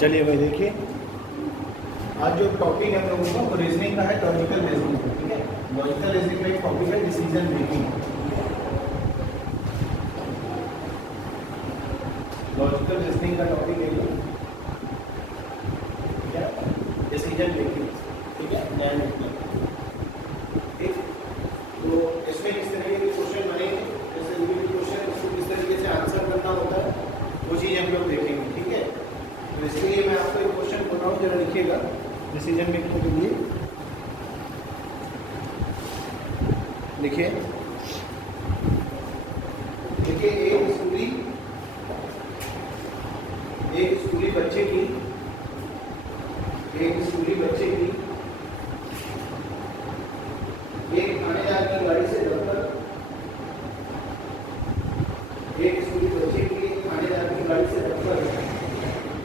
चलिए भाई देखिए, आज जो टॉपिक है हम लोगों का वो रीजनिंग का है, लॉजिकल रीजनिंग। ठीक है, लॉजिकल रीजनिंग में एक टॉपिक है डिसीजन मेकिंग। लॉजिकल रीजनिंग का टॉपिक है ये, ठीक है, डिसीजन मेकिंग। ठीक है, न्याय मतलब। ठीक, तो इसमें किस तरीके के क्वेश्चन बनेंगे, जैसे क्वेश्चन उसको किस तरीके से आंसर करना होता है वो चीज़ हम लोग देखेंगे। ठीक है, तो इसके लिए मैं आपको एक क्वेश्चन बोल रहा हूँ, जरा लिखिएगा डिसीजन मेकिंग के लिए। लिखिए देखिए, एक स्कूली बच्चे की एक थानेदार की गाड़ी से दफ्तर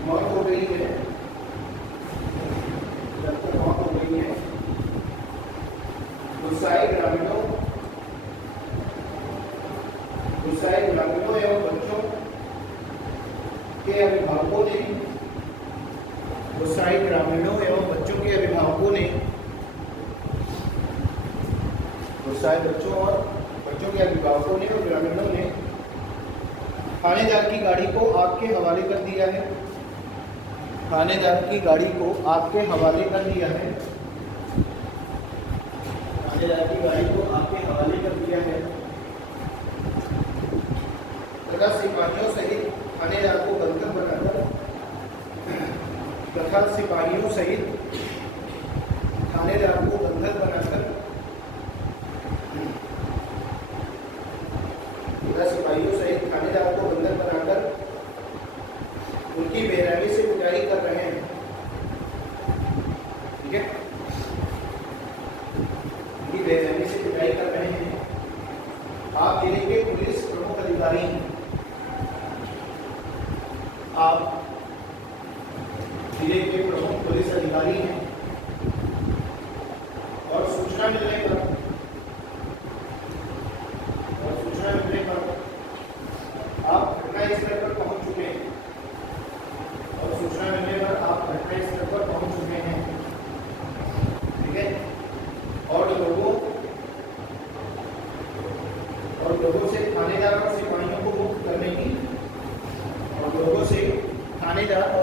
मौत हो गई है। गुस्साए ग्रामीणों एवं बच्चों के अभिभावकों ने और ग्रामीणों ने थानेदार की गाड़ी को आग के हवाले कर दिया है। तथा सिपाहियों सहित थानेदार को बंधक बनाकर उनकी बेरहमी से पिटाई कर रहे हैं। ठीक है, उनकी बेरहमी से पिटाई कर रहे हैं। आप जिले के पुलिस प्रमुख अधिकारी हैं। आप जिले के प्रमुख पुलिस अधिकारी हैं और सूचना मिलने पर आप घटनास्थल पर पहुंच चुके हैं। ठीक है, और लोगों से थानेदार और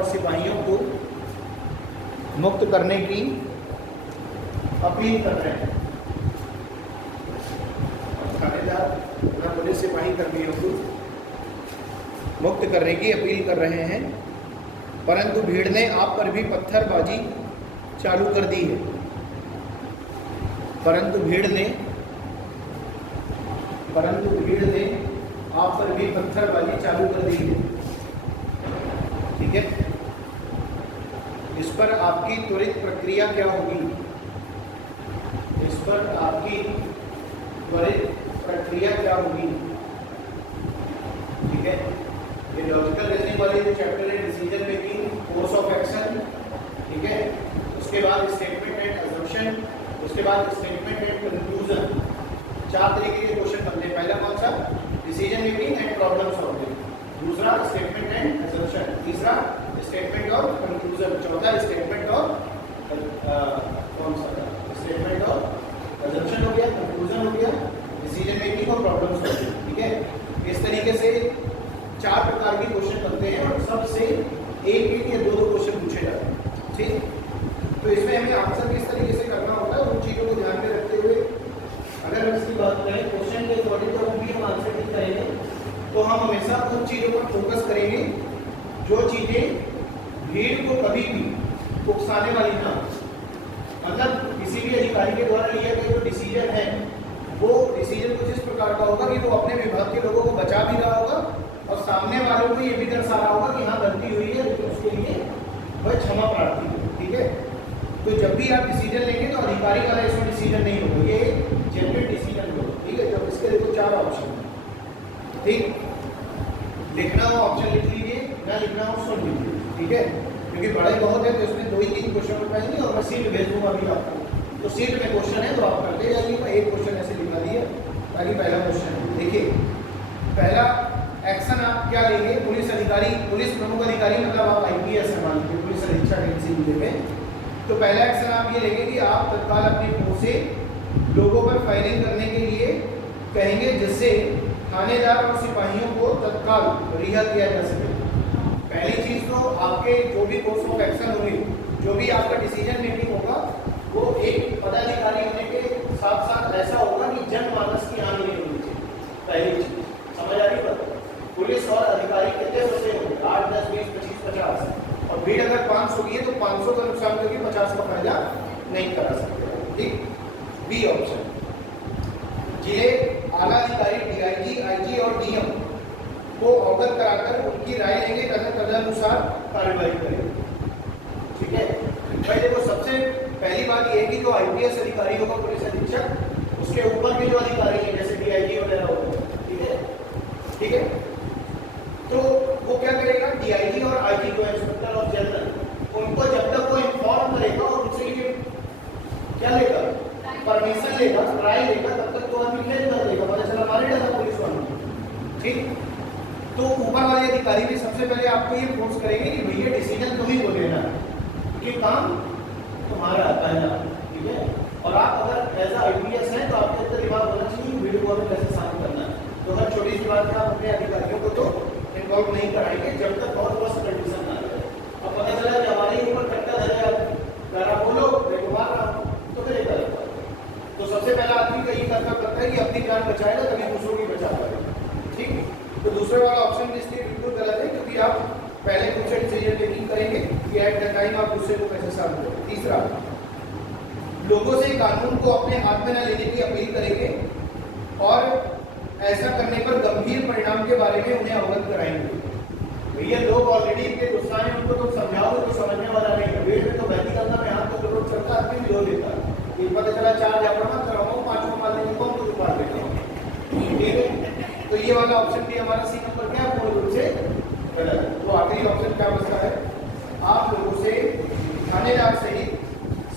सिपाहियों को मुक्त करने की अपील कर रहे हैं। थानेदार अपना पुलिस सिपाही कर्मियों को मुक्त करने की अपील कर रहे हैं, परंतु भीड़ ने आप पर भी पत्थरबाजी चालू कर दी है। आप पर भी पत्थरबाजी चालू कर दी है। ठीक है, इस पर आपकी त्वरित प्रक्रिया क्या होगी? ठीक है, ये लॉजिकल रीजनिंग वाली जो चैप्टर है decision making, course of action. ठीक है, उसके बाद स्टेटमेंट एंड अजम्पशन, उसके बाद स्टेटमेंट एंड कंक्लूजन। 4 तरीके के क्वेश्चन बनते हैं। पहला कौन सा? Decision making and problem solving. दूसरा स्टेटमेंट एंड अजम्पशन। तीसरा स्टेटमेंट और कंक्लूजन। चौथा स्टेटमेंट और स्टेटमेंट और अजम्पशन हो गया, कंक्लूजन हो गया, डिसीजन मेकिंग और प्रॉब्लम सॉल्विंग। ठीक है, इस तरीके से 4 प्रकार के क्वेश्चन बनते हैं और सबसे एक या दो क्वेश्चन पूछे जाते हैं। ठीक, तो इसमें हमें आंसर किस तरीके से करना होता है उन चीज़ों को ध्यान में रखते हुए अगर हम इसकी बात करें क्वेश्चन के अकॉर्डिंग तो हम आंसर नहीं करेंगे, तो हम हमेशा उन चीज़ों पर फोकस करेंगे जो चीज़ें भीड़ को कभी भी उकसाने वाली ना। मतलब किसी भी अधिकारी के द्वारा लिया गया जो डिसीजन है वो डिसीजन कुछ इस प्रकार का होगा कि वो अपने विभाग के लोगों को बचा भी रहा होगा और सामने वालों को ये भी दर्शा रहा होगा कि हाँ गलती हुई है, लेकिन उसके लिए वह क्षमा प्रार्थी है। ठीक है, तो जब भी आप डिसीजन लेंगे तो अधिकारी वाला इसमें डिसीजन नहीं होगा, ये जेन्युइन डिसीजन होगा। ठीक है, जब इसके लिए तो 4 ऑप्शन है। ठीक, लिखना हो ऑप्शन लिख लीजिए, ना लिखना हो सुन लीजिए। ठीक है, क्योंकि बड़े बहुत है तो इसमें 2 ही 3 क्वेश्चन बताएंगे और मैं सीट भेज दूंगा अभी आपको। तो सीट में क्वेश्चन है तो आप करते जाइए। मैं एक क्वेश्चन ऐसे लिखा दिया ताकि पहला क्वेश्चन देखिए। पहला एक्शन आप क्या लेंगे? पुलिस अधिकारी अधिकारी, पुलिस प्रमुख अधिकारी मतलब आप आईपीएस है, मान लीजिए पुलिस अधीक्षक एजेंसी जिले में, तो पहला एक्शन आप ये लेंगे कि आप तत्काल अपनी फोन से लोगों पर फायरिंग करने के लिए कहेंगे, जिससे थानेदार और सिपाहियों को तत्काल रिहा किया जा सके। पहली चीज तो आपके जो भी कोर्स ऑफ एक्शन होंगे, जो भी आपका डिसीजन मेकिंग होगा, वो एक पदाधिकारी होने के साथ साथ ऐसा होगा कि जनमानस की हानि नहीं होनी चाहिए। पहली चीज समझ आ रही बात। पुलिस और अधिकारी कितने बसे होंगे, 8, 10, 20, 25, 50, और भीड़ अगर 500 की है तो 500 का नुकसान करके 50 का फायदा नहीं करा सकते। ठीक। बी ऑप्शन, जिले आला अधिकारी डीआईजी, आईजी और डीएम को अवगत कराकर उनकी राय लेंगे तथा तदनुसार कार्रवाई करेंगे। ठीक है भाई, देखो सबसे पहली बात यह है कि जो आईपीएस अधिकारी होगा, पुलिस अधीक्षक, उसके ऊपर के जो अधिकारी हैं जैसे डीआईजी वगैरह होगा, ठीक है, ठीक है, तो वो क्या करेगा, डीआईजी और आईजी को, इंस्पेक्टर ऑफ जनरल, उनको जब तक वो इन्फॉर्म करेगा और उनसे ये क्या लेगा, परमिशन लेगा, राय लेगा, तब तक तो आदमी खेल कर देगा, पता चला मारे डाला पुलिस वालों। ठीक। तो ऊपर वाले अधिकारी भी सबसे पहले आपको ये फोर्स करेंगे कि भैया डिसीजन तुम ही को लेना है, कि काम तुम्हारा पहला। ठीक है। और आप अगर एज आईपीएस हैं तो आपके अंदर दिमाग होना चाहिए वीडियो कॉल में कैसे शामिल करना है। तो हर छोटी सी बात में आप अपने अधिकारियों को तो इन्वॉल्व नहीं कराएंगे जब तक बहुत बस कंडीशन ना रहे। अब पता चला कि हमारे ऊपर कट्टा धरा, बोलो देखो मार रहा हूँ, तो फिर एक अलग बात है। तो सबसे पहला आदमी का ये कर्तव्य करता है कि अपनी जान बचाएगा तभी दूसरों की बचा पाएगा। ठीक। तो दूसरे वाला ऑप्शन इसलिए बिल्कुल गलत है, क्योंकि आप पहले कुछ डिसीजन मेकिंग करेंगे कि एट द टाइम आप दूसरे को कैसे साथ देंगे। तीसरा, लोगों से कानून को अपने हाथ में न लेने की अपील करेंगे और ऐसा करने पर गंभीर परिणाम के बारे में उन्हें अवगत कराएंगे। भैया लोग ऑलरेडी इतने गुस्सा है, उनको तो समझाओगे तो समझने वाला नहीं है। वेट में तो बहती करना में हाथ तो जरूर चलता, आदमी भी लो लेता है। ये पता चला 4 जापड़ा कराऊंगा, 5 मार देंगे, कौन को मार देते हैं। ठीक है। तो ये वाला ऑप्शन भी हमारा सी नंबर क्या है, पूर्ण रूप से गलत। तो आखिरी ऑप्शन क्या बचता है, आप लोगों से थानेदार सहित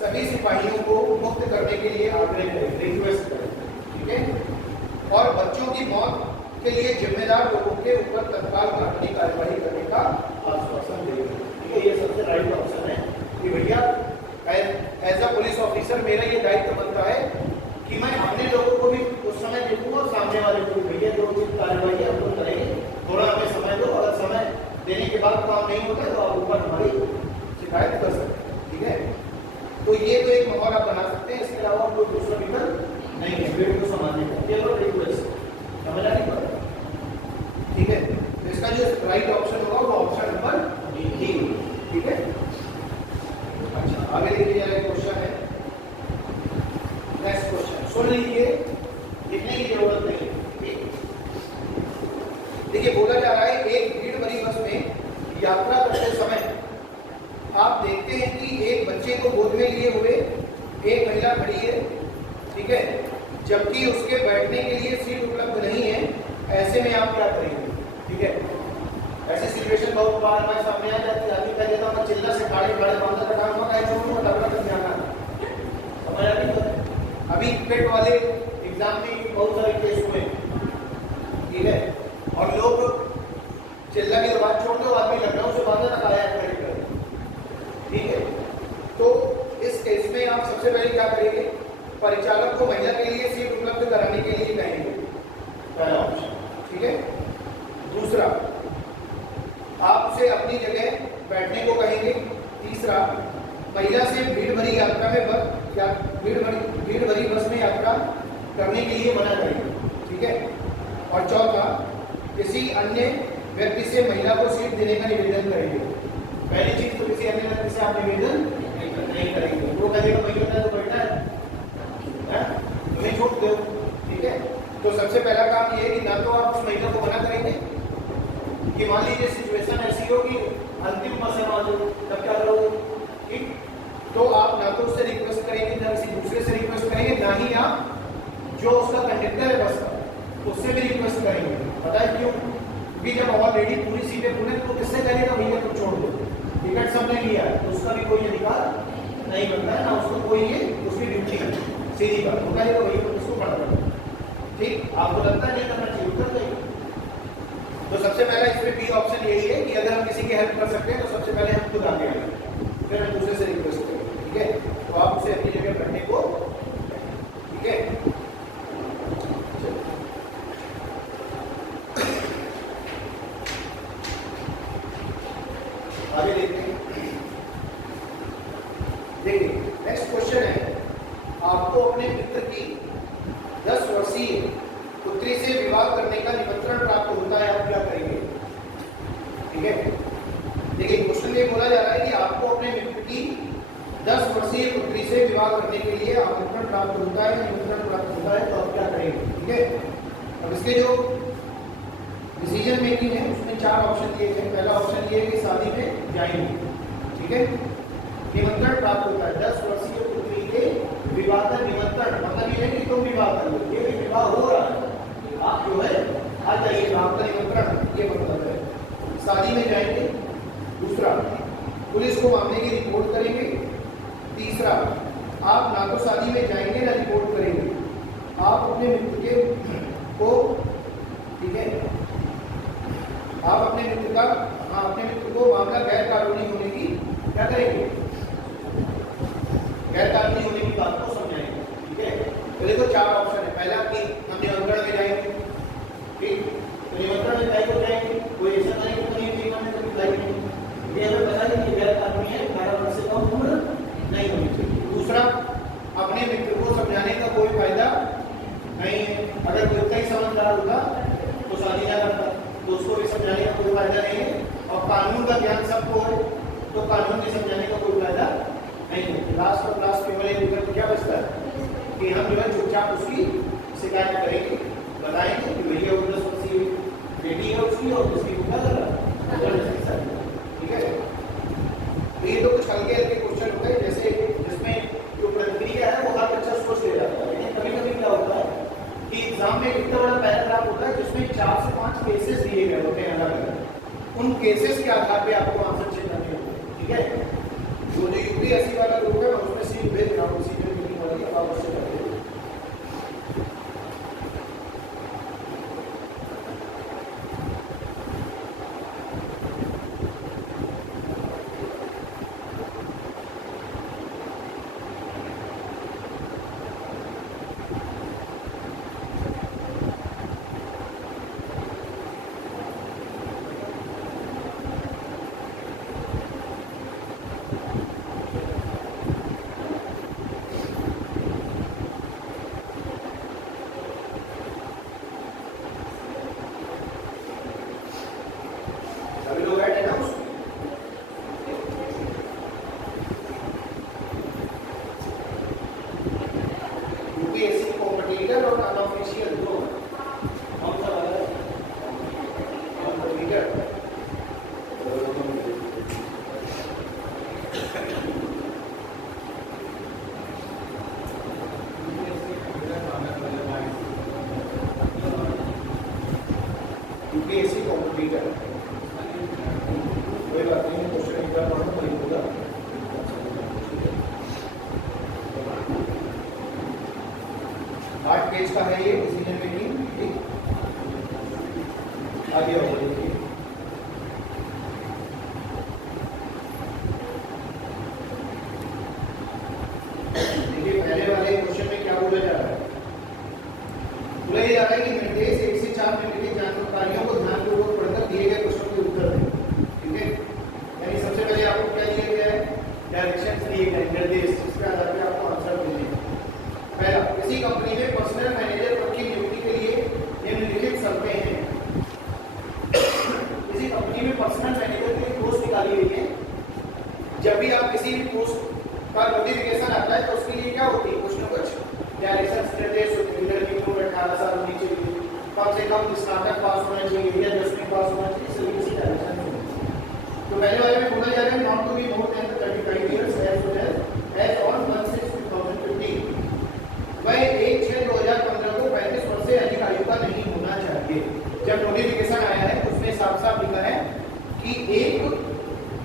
सभी सिपाहियों को मुक्त करने के लिए आग्रह करें, रिक्वेस्ट करें। ठीक है। और बच्चों की मौत के लिए जिम्मेदार लोगों के ऊपर तत्काल कानूनी कार्यवाही करने का आश्वासन दें। ठीक है। ये सबसे राइट ऑप्शन है कि भैया एज अ पुलिस ऑफिसर मेरा ये दायित्व बनता है कि मैं अपने लोगों को भी उस समय देखूंगा और सामने वाले को भैया जो उचित कार्यवाही हम लोग करेंगे, थोड़ा हमें समय दो, अगर समय देने के बाद काम नहीं होता है तो आप ऊपर हमारी शिकायत कर सकते हैं। ठीक है। तो ये तो एक माहौल आप बना सकते हैं, इसके अलावा कोई दूसरा विकल्प नहीं है भीड़ को संभालने का, केवल रिक्वेस्ट। समझ आ रही बात। ठीक है। तो इसका जो राइट ऑप्शन होगा वो ऑप्शन नंबर डी। ठीक है। अच्छा, आगे देखिए जाए क्वेश्चन है, नेक्स्ट क्वेश्चन सुन लीजिए, लिखने की जरूरत नहीं है। देखिए बोला जा रहा है, एक भीड़ भरी बस में यात्रा करते समय आप देखते हैं कि एक बच्चे को गोद में लिए हुए एक महिला खड़ी है। ठीक है। जबकि उसके बैठने के लिए सीट उपलब्ध नहीं है, ऐसे में आप क्या करेंगे। ठीक है। ऐसी सिचुएशन बहुत बार हमारे सामने आ जाती है, आदमी कह देता हूँ चिल्ला से खाड़े खाड़े बांधा का काम मकाई छोड़ूंगा डबरा कर जाना। समझ आ रही है। अभी पेट वाले एग्जाम में बहुत सारे केस हुए। ठीक है। और लोग चिल्ला के बाद छोड़ दो, आदमी लखनऊ से बांधा तक आया कर। ठीक है। तो इस केस में आप सबसे पहले क्या करेंगे, परिचालक को महिला के लिए सीट उपलब्ध कराने के लिए कहेंगे, पहला ऑप्शन। ठीक है। दूसरा, आप उसे अपनी जगह बैठने को कहेंगे। तीसरा, महिला से भीड़ भरी यात्रा में भीड़ भरी बस में यात्रा करने के लिए मना करेंगे। ठीक है। और चौथा, किसी अन्य व्यक्ति से महिला को सीट देने का निवेदन करेंगे। पहली चीज तो किसी अन्य व्यक्ति से आप निवेदन नहीं करेंगे, वो कहेगा भाई करना है तो बैठना है, तुम्हें छूट दो। ठीक है। तो सबसे पहला काम ये है कि ना तो आप उस महिला को मना करेंगे कि मान लीजिए सिचुएशन ऐसी हो कि अंतिम बस है मान लो, तब क्या करोगे। ठीक। तो आप ना तो उससे रिक्वेस्ट करेंगे, ना किसी दूसरे से रिक्वेस्ट करेंगे, ना ही आप जो उसका कंडक्टर है बस का उससे भी रिक्वेस्ट करेंगे। पता है क्यों? क्योंकि जब ऑलरेडी पूरी सीटें पूरे तो किससे करेगा भैया तुम छोड़ दो, टिकट सबने लिया है, तो उसका भी कोई अधिकार नहीं बनता है, ना उसको कोई ये उसकी ड्यूटी है। सीधी बात, वो कहेगा भैया तुम इसको पढ़ दो। ठीक। आपको लगता है नहीं करना चाहिए, कर देंगे। तो सबसे पहला इसमें बी ऑप्शन यही है कि हेल्प कर सकते हैं तो सबसे पहले हम खुद आगे आए, फिर हम दूसरे से रिक्वेस्ट करेंगे, ठीक है। तो आप उसे अपनी जगह बैठने को, ठीक है। आगे देखते हैं। देखिए नेक्स्ट क्वेश्चन है, आपको अपने मित्र की 10 वर्षीय पुत्री से विवाह करने का निमंत्रण प्राप्त होता है, आप क्या करेंगे? ठीक है, देखिए क्वेश्चन ये बोला जा रहा है कि आपको अपने मित्र की 10 वर्षीय पुत्री से विवाह करने के लिए आमंत्रण प्राप्त होता है, निमंत्रण प्राप्त होता है, तो आप क्या करेंगे? ठीक है, अब इसके जो डिसीजन मेकिंग है उसमें 4 ऑप्शन दिए गए। पहला ऑप्शन ये है कि शादी में जाएंगे, ठीक है। निमंत्रण प्राप्त होता है 10 वर्षीय पुत्री के विवाह का निमंत्रण, मतलब ये है कि तुम विवाह कर लो, ये भी विवाह हो रहा है, आप जो है आ जाइए, आपका निमंत्रण, ये मतलब है। शादी में जाएंगे। दूसरा, पुलिस को मामले की रिपोर्ट करेंगे। तीसरा, आप ना तो शादी में जाएंगे ना रिपोर्ट करेंगे, आप अपने मित्र के को, ठीक है, आप अपने मित्र का, अपने मित्र को मामला गैर कानूनी होने की क्या करेंगे? गैर कानूनी होने की बात को समझाएंगे, ठीक है। तो देखो 4 ऑप्शन है। पहला कि हम निमंत्रण में जाएंगे, ठीक, तो निमंत्रण में जाएंगे, जाएंगे कोई ऐसा नहीं कि नहीं जीवन में कभी जाएंगे, ये हमें पता है कि गैर कानूनी है, 18 वर्ष से कम उम्र नहीं होनी चाहिए। दूसरा, अपने मित्र को समझाने का कोई फायदा नहीं है, अगर कोई इतना ही समझदार होता तो शादी ना करता, तो उसको भी समझाने का कोई फायदा नहीं है। और कानून का ज्ञान सबको है तो कानून के समझाने का कोई फायदा नहीं है। लास्ट और लास्ट केवल एक विकल्प क्या बचता है कि हम जो है चुपचाप उसकी शिकायत करेंगे, बताएंगे कि भैया 19 वर्षीय बेटी है उसकी और उसकी क्या कर रहा है, ठीक है। तो ये तो कुछ हल्के हल्के क्वेश्चन होते हैं, जैसे जिसमें जो प्रक्रिया है वो हर बच्चा सोच ले जाता है। लेकिन कभी कभी क्या होता है कि एग्जाम में इतना बड़ा पैराग्राफ होता है जिसमें 4 से 5 केसेस दिए गए होते हैं अलग अलग, उन केसेस के आधार पे आपको आंसर चेक करने होते हैं, ठीक है। जो यूपीएससी वाला ग्रुप है उसमें सिर्फ भेज रहा हूँ, सीधे मीटिंग वाली अब आप उससे करते हैं। यूपीएससी कॉम्पिटिटर, कोई बात नहीं, क्वेश्चन एग्जाम पढ़ो वही होगा। 8 पेज का है ये डिसीजन मेकिंग, ठीक। आगे और देखिए, पहले वाले क्वेश्चन में क्या बोला जा रहा है? बोला जा रहा है कि निर्देश 1 से 4 में लिखित जानकारियों को ध्यानपूर्वक पढ़कर दिए गए प्रश्नों के उत्तर दें, ठीक है। यानी सबसे पहले आपको क्या दिया गया है? डायरेक्शंस दिए गए, निर्देश, इसके आधार पर आपको आंसर देने हैं। पहला, किसी कंपनी में पर्सनल मैनेजर पद की नियुक्ति के लिए निम्नलिखित शर्तें हैं। किसी कंपनी में पर्सनल मैनेजर की पोस्ट निकाली गई है, जब भी आप किसी भी पोस्ट का नोटिफिकेशन आता है तो उसके लिए क्या होती है? कुछ न कुछ डायरेक्शंस, निर्देश होते हैं। लड़की को 18 साल होनी चाहिए, कम से कम स्नातक पास होना चाहिए या 10वीं पास होना चाहिए, सभी किसी डायरेक्शन में। तो पहले वाले में बोला जा रहा है not to be more than 35 years age on 1/6/2015। वह 1/6/2015 को 35 वर्ष से अधिक आयु का नहीं होना चाहिए। जब नोटिफिकेशन आया है तो उसमें साफ साफ लिखा है कि 1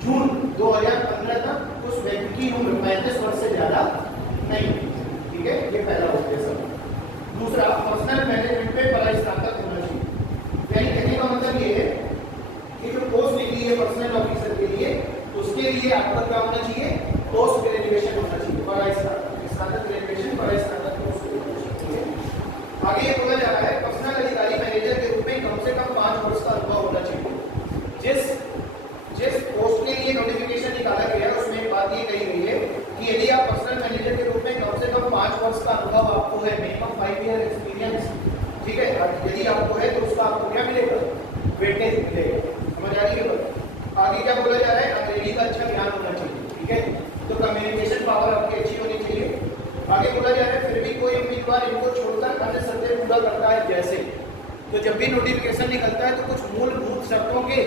जून 2015 तक उस व्यक्ति की उम्र 35 वर्ष से ज्यादा नहीं, ठीक है। ये पहला उद्देश्य। दूसरा, पर्सनल मैनेजमेंट में परास्नातक होना चाहिए। यानी कहने का मतलब ये है कि जो पोस्ट निकली लिए, पर्सनल ऑफिसर के लिए, उसके लिए आपका क्या होना चाहिए, पोस्ट ग्रेजुएशन होना चाहिए, स्नातक ग्रेजुएशन, स्नातक पोस्ट ग्रेजुएशन। आगे ये बोला जा रहा है पर्सनल अधिकारी मैनेजर के रूप में कम से कम 5 वर्ष का अनुभव होना चाहिए। जिस पोस्ट के लिए नोटिफिकेशन निकाला गया उसमें एक बात ये कही गई है कि यदि आप पर्सनल मैनेजर के रूप में कम से कम 5 वर्ष का अनुभव आपको है, मिनिमम 5 ईयर एक्सपीरियंस, ठीक है, यदि आपको है तो उसका आपको क्या मिलेगा, वेटेज मिलेगा। समझ आ रही है बात? आगे क्या बोला जा रहा है, अंग्रेजी का अच्छा ज्ञान होना चाहिए, ठीक है, तो कम्युनिकेशन पावर आपकी अच्छी होनी चाहिए। आगे बोला जा रहा है फिर भी कोई उम्मीदवार इनको छोड़कर अन्य शर्तें पूरा करता है, जैसे, तो जब भी नोटिफिकेशन निकलता है तो कुछ मूलभूत शर्तों के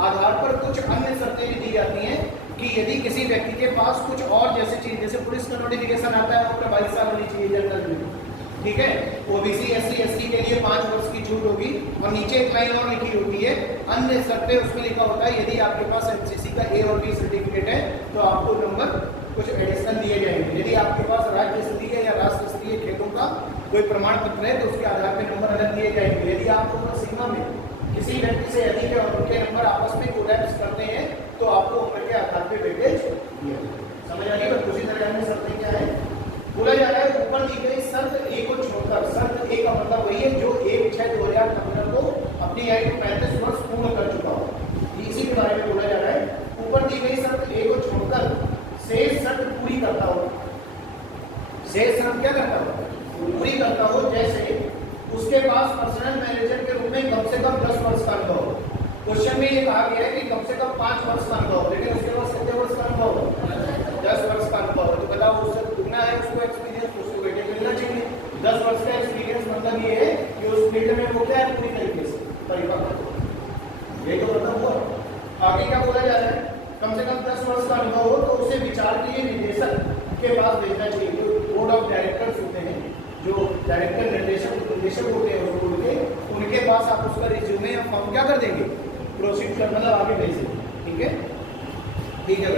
आधार पर कुछ अन्य शर्तें भी दी जाती हैं कि यदि किसी व्यक्ति के पास कुछ और जैसे चीज, जैसे पुलिस का नोटिफिकेशन आता है उम्र 22 साल होनी चाहिए जनरल में, ठीक है, ओबीसी एससी एसटी के लिए 5 वर्ष की छूट होगी, और नीचे एक लाइन और लिखी होती है अन्य शर्तें, उसमें लिखा होता है यदि आपके पास एनसीसी का ए और बी सर्टिफिकेट है तो आपको नंबर कुछ एडिशनल दिए जाएंगे। यदि आपके पास राज्य स्तरीय या राष्ट्र स्तरीय खेलों का कोई प्रमाण पत्र है तो उसके आधार पर नंबर अलग दिए जाएंगे। यदि आपको सीमा में किसी व्यक्ति से अधिक है और उनके नंबर आपस में कोलैप्स करते हैं तो आपको उम्र के आधार पर वेटेज दिया। समझ आ रही है? उसी तरह अन्य शर्तें क्या है बोला जा रहा है, ऊपर दी गई शर्त ए को छोड़कर, शर्त ए का मतलब वही है जो 1/6/2015 को अपनी आयु 35 वर्ष पूर्ण कर चुका हो, इसी के बारे में बोला जा रहा है। ऊपर दी गई शर्त ए को छोड़कर शेष शर्त पूरी करता हो, शेष शर्त क्या करता हो, पूरी करता हो, जैसे उसके पास पर्सनल मैनेजर के रूप में कम से कम 10 वर्ष का अनुभव हो। क्वेश्चन में ये कहा गया है कि कम से कम 5 वर्ष का अनुभव, लेकिन उसके पास कितने वर्ष का अनुभव हो, 10 वर्ष का अनुभव, तो बताओ उससे दुगना है उसको एक्सपीरियंस, उसको वेटेज मिलना चाहिए। 10 वर्ष का एक्सपीरियंस मतलब ये है कि उस फील्ड में वो क्या है, पूरी तरीके से परिपक्व, ये तो मतलब हुआ। आगे क्या बोला जा रहा है, कम से कम 10 वर्ष का अनुभव हो तो उसे विचार के लिए निदेशक के पास भेजना चाहिए। जो बोर्ड ऑफ डायरेक्टर्स होते हैं, जो डायरेक्टर निर्देशक होते हैं बोर्ड के, उनके पास आप उसका रिज्यूमे या फॉर्म क्या कर देंगे, प्रोसीड कर, मतलब आगे भेज देंगे, ठीक है, ठीक है।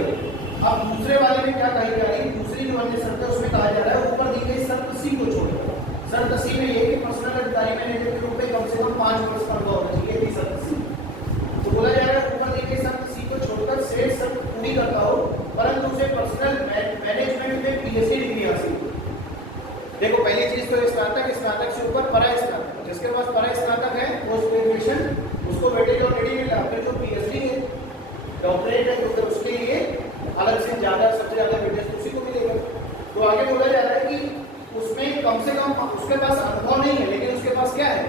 अब दूसरे वाले में क्या कही जा रही है, दूसरी जो अन्य शर्त है उसमें कहा जा रहा है ऊपर दी गई शर्त सी को छोड़कर, शर्त सी में ये कि पर्सनल अधिकारी मैनेजर के रूप में कम से कम 5 वर्ष का अनुभव होना चाहिए, थी शर्त सी। तो बोला जा रहा है ऊपर दी गई शर्त सी को छोड़कर शेष शर्त पूरी करता हो, परंतु उसे पर्सनल मैनेजमेंट में पीएचडी डिग्री हासिल हो। देखो पहली चीज तो स्नातक, स्नातक से ऊपर परास्नातक, जिसके पास परास्नातक है पोस्ट ग्रेजुएशन, उसको वेटेज ऑलरेडी मिला। फिर जो पीएचडी है, डॉक्टरेट है, तो फिर उसके लिए अलग से ज्यादा, सबसे ज्यादा वेटेज उसी को मिलेगा। तो आगे बोला जा रहा है कि उसमें कम से कम उसके पास अनुभव नहीं है, लेकिन उसके पास क्या है,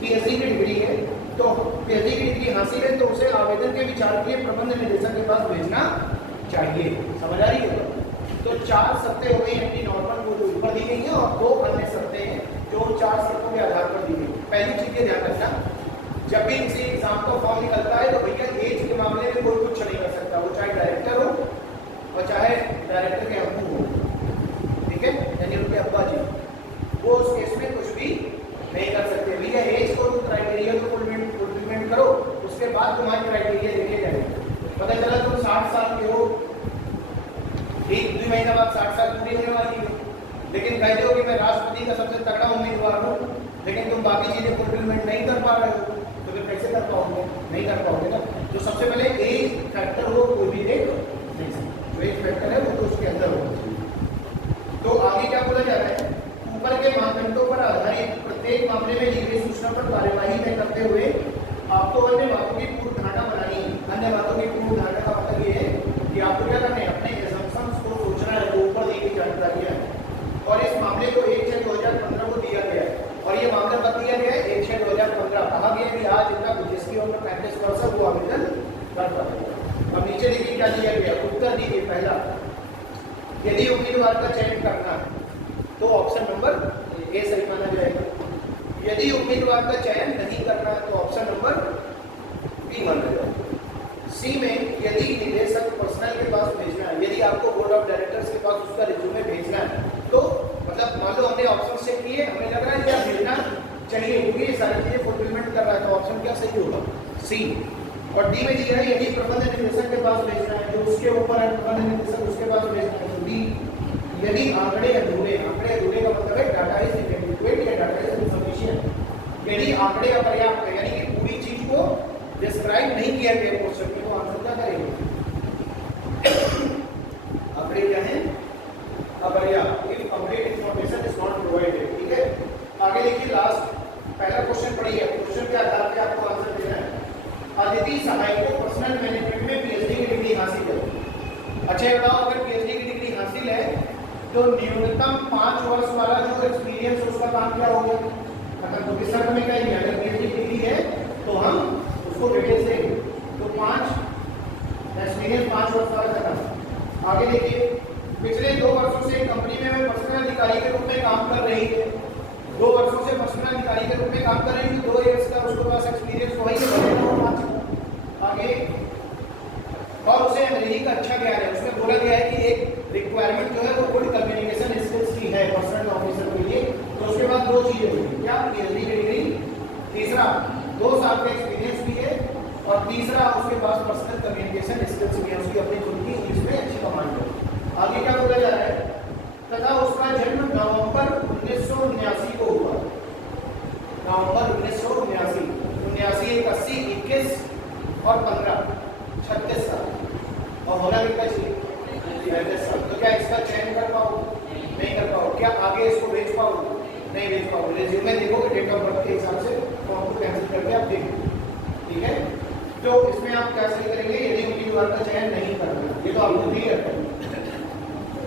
पीएचडी की डिग्री है। तो पीएचडी की डिग्री हासिल है तो उसे आवेदन के विचार के लिए प्रबंध निदेशक के पास भेजना चाहिए। समझ आ रही है? तो 4 शर्तें हो गई अपनी नॉर्मल, वो जो ऊपर दी गई है, और 2 अन्य शर्तें हैं जो 4 शर्तों के आधार पर दी गई। पहली चीज ये ध्यान रखना, जब भी किसी एग्जाम का फॉर्म निकलता है तो भैया एज के मामले में कोई कुछ नहीं कर सकता, वो चाहे डायरेक्टर हो और चाहे डायरेक्टर के अब्बू हो, ठीक है, यानी उनके अब्बा जी, वो उस केस में कुछ भी नहीं कर सकते। भैया एज को तुम क्राइटेरिया को फुलफिलमेंट करो, उसके बाद तुम्हारे क्राइटेरिया देखे जाएंगे। पता चला तुम 60 साल के हो, ठीक 2 महीने बाद 60 साल पूरी होने वाली है, लेकिन कहते हो कि मैं राष्ट्रपति का सबसे तगड़ा उम्मीदवार हूँ, लेकिन तुम बाकी चीजें फुलफिलमेंट नहीं कर पा रहे हो, तो फिर कैसे कर पाओगे, नहीं कर पाओगे ना। तो सबसे पहले एज फैक्टर हो, कोई भी देख नहीं सकता, जो एज फैक्टर है वो तो उसके अंदर होना चाहिए। तो आगे क्या बोला जा रहा है, ऊपर के मापदंडों पर आधारित प्रत्येक मामले में दी गई सूचना पर कार्यवाही तय करते हुए आपको अन्य बातों की पूर्व धारणा बनानी है। अन्य बातों की पूर्व धारणा का मतलब ये है कि आपको क्या करना है, अपने assumptions को सोचना है, जो ऊपर दी गई जानकारियां है। और इस मामले को 1/6/2015 को दिया गया है, और ये मामला कब दिया गया है, 1/6/2015। कहा गया कि आज इनका जिसकी उम्र 35 वर्ष है वो आवेदन कर सकता है। अब नीचे देखिए क्या दिया गया, उत्तर दीजिए। पहला, यदि उम्मीदवार का चयन करना तो ऑप्शन नंबर ए सही माना जाएगा। यदि उम्मीदवार का चयन नहीं करना है तो ऑप्शन नंबर बी माना जाएगा। सी में यदि निदेशक पर्सनल के पास भेजना है, यदि आपको बोर्ड ऑफ डायरेक्टर्स के पास उसका रिज्यूमे भेजना है, तो मतलब मान लो हमने ऑप्शन चेक किए, हमें लग रहा है क्या भेजना चाहिए क्योंकि ये सारी चीजें फुलफिलमेंट कर रहा है, तो ऑप्शन क्या सही होगा, सी। और डी में दिया है यदि प्रबंध निदेशक के पास भेजना है, जो उसके ऊपर है प्रबंध निदेशक उसके पास भेजना है, तो डी। यदि आंकड़े अधूरे का मतलब है डाटा इज इनएडिक्वेट या डाटा इज इनसफिशिएंट, यदि आंकड़े अपर्याप्त है, यानी कि पूरी चीज को डिस्क्राइब नहीं किया गया क्वेश्चन में, तो आंसर क्या करेंगे? अगर क्या है, अगर या if complete information is not provided, ठीक है। आगे देखिए, लास्ट पहला क्वेश्चन पढ़िए, क्वेश्चन के आधार पे आपको आंसर देना है। अदिति सहाय को पर्सनल मैनेजमेंट में पीएचडी की डिग्री हासिल है। अच्छा ये बताओ, अगर पीएचडी की डिग्री हासिल है तो न्यूनतम 5 वर्ष वाला जो एक्सपीरियंस उसका काम क्या हो गया? मतलब तो किस शर्त में कहेंगे, अगर पीएचडी की डिग्री है तो हम उसको वेटेज देंगे, तो 5 एक्सपीरियंस 5 वर्ष वाला खत्म। आगे देखिए, पिछले 2 वर्षों से कंपनी में मैं पर्सनल अधिकारी के रूप में काम कर रही है। 2 वर्षों से पर्सनल अधिकारी के रूप में काम कर रही है, 2 इयर्स का उसके पास एक्सपीरियंस वही है, आगे और उसे अंग्रेजी का अच्छा ज्ञान है। उसमें बोला गया है कि एक रिक्वायरमेंट जो है वो गुड कम्युनिकेशन स्किल्स की है पर्सनल ऑफिसर के लिए। तो उसके बाद 2 चीजें होंगी, क्या? पीएचडी की डिग्री, तीसरा 2 साल का एक्सपीरियंस भी है, और तीसरा उसके पास पर्सनल कम्युनिकेशन स्किल्स भी है, उसकी अपनी खुद की इंग्लिश में अच्छी कमांड है। आगे क्या बोला जा रहा है? तथा उसका जन्म नवंबर 1979 को हुआ। नवंबर 1979, 79, 80, 21 और 15, 36 साल, और होना कितना चाहिए? 35 साल। तो क्या इसका चयन कर पाओ? नहीं कर पाओ। क्या आगे इसको भेज पाओ? नहीं भेज पाओ। रिज्यूमे देखोगे डेट ऑफ बर्थ के हिसाब से, फॉर्म को कैंसिल करके आप देखो, ठीक है। तो इसमें आप क्या सही करेंगे? यदि उम्मीदवार का चयन नहीं करना, ये तो आपको क्लियर है,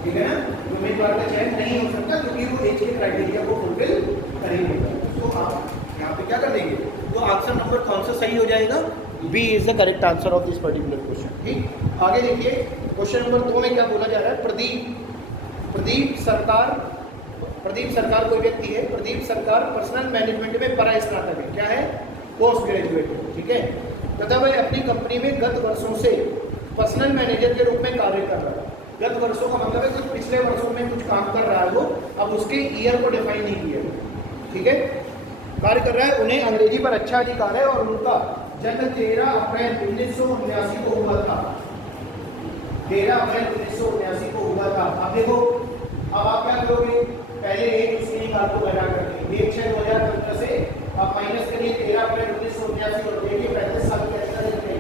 ठीक है ना। उम्मीदवार का चयन नहीं हो सकता क्योंकि वो एज के क्राइटेरिया को फुलफिल करेंगे, तो आप यहाँ पे क्या कर देंगे? तो आंसर नंबर कौन सा सही हो जाएगा? B is the correct answer of this particular question, ठीक। आगे देखिए, क्वेश्चन नंबर 2 में क्या बोला जा रहा है? प्रदीप सरकार कोई व्यक्ति है, प्रदीप सरकार पर्सनल मैनेजमेंट में परास्नातक है, क्या है? पोस्ट ग्रेजुएट है, ठीक है। तथा वह अपनी कंपनी में गत वर्षों से पर्सनल मैनेजर के रूप में कार्य कर रहा है। गत वर्षों का मतलब है कुछ पिछले वर्षों में कुछ काम कर रहा है वो, अब उसके ईयर को डिफाइन नहीं किया, ठीक है। कार्य कर रहा है, उन्हें अंग्रेजी पर अच्छा अधिकार है, और उनका जन्म 13 अप्रैल 1979 को हुआ था। 13 अप्रैल 1979 को हुआ था। अब देखो, अब आप क्या करोगे? पहले एक उसकी निकाल को लगा करके 1/6/2015 से आप माइनस करिए 13 अप्रैल 1979 और देखिए 35 साल के एक्स्ट्रा देते हैं।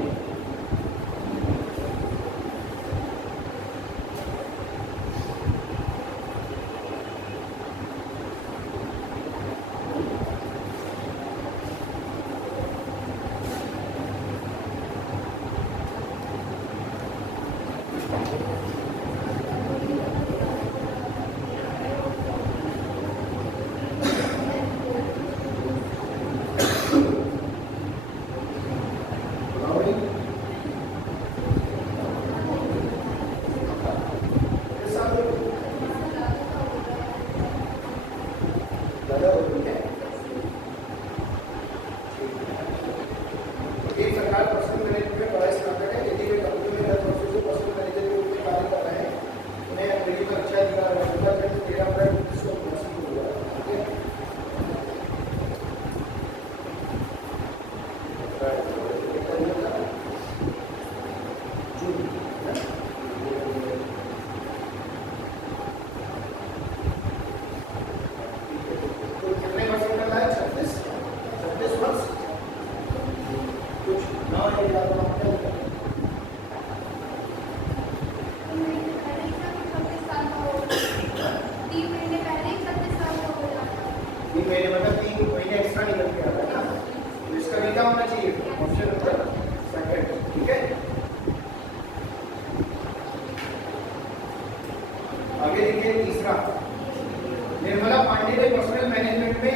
आगे देखिए तीसरा, निर्मला पांडे ने पर्सनल मैनेजमेंट में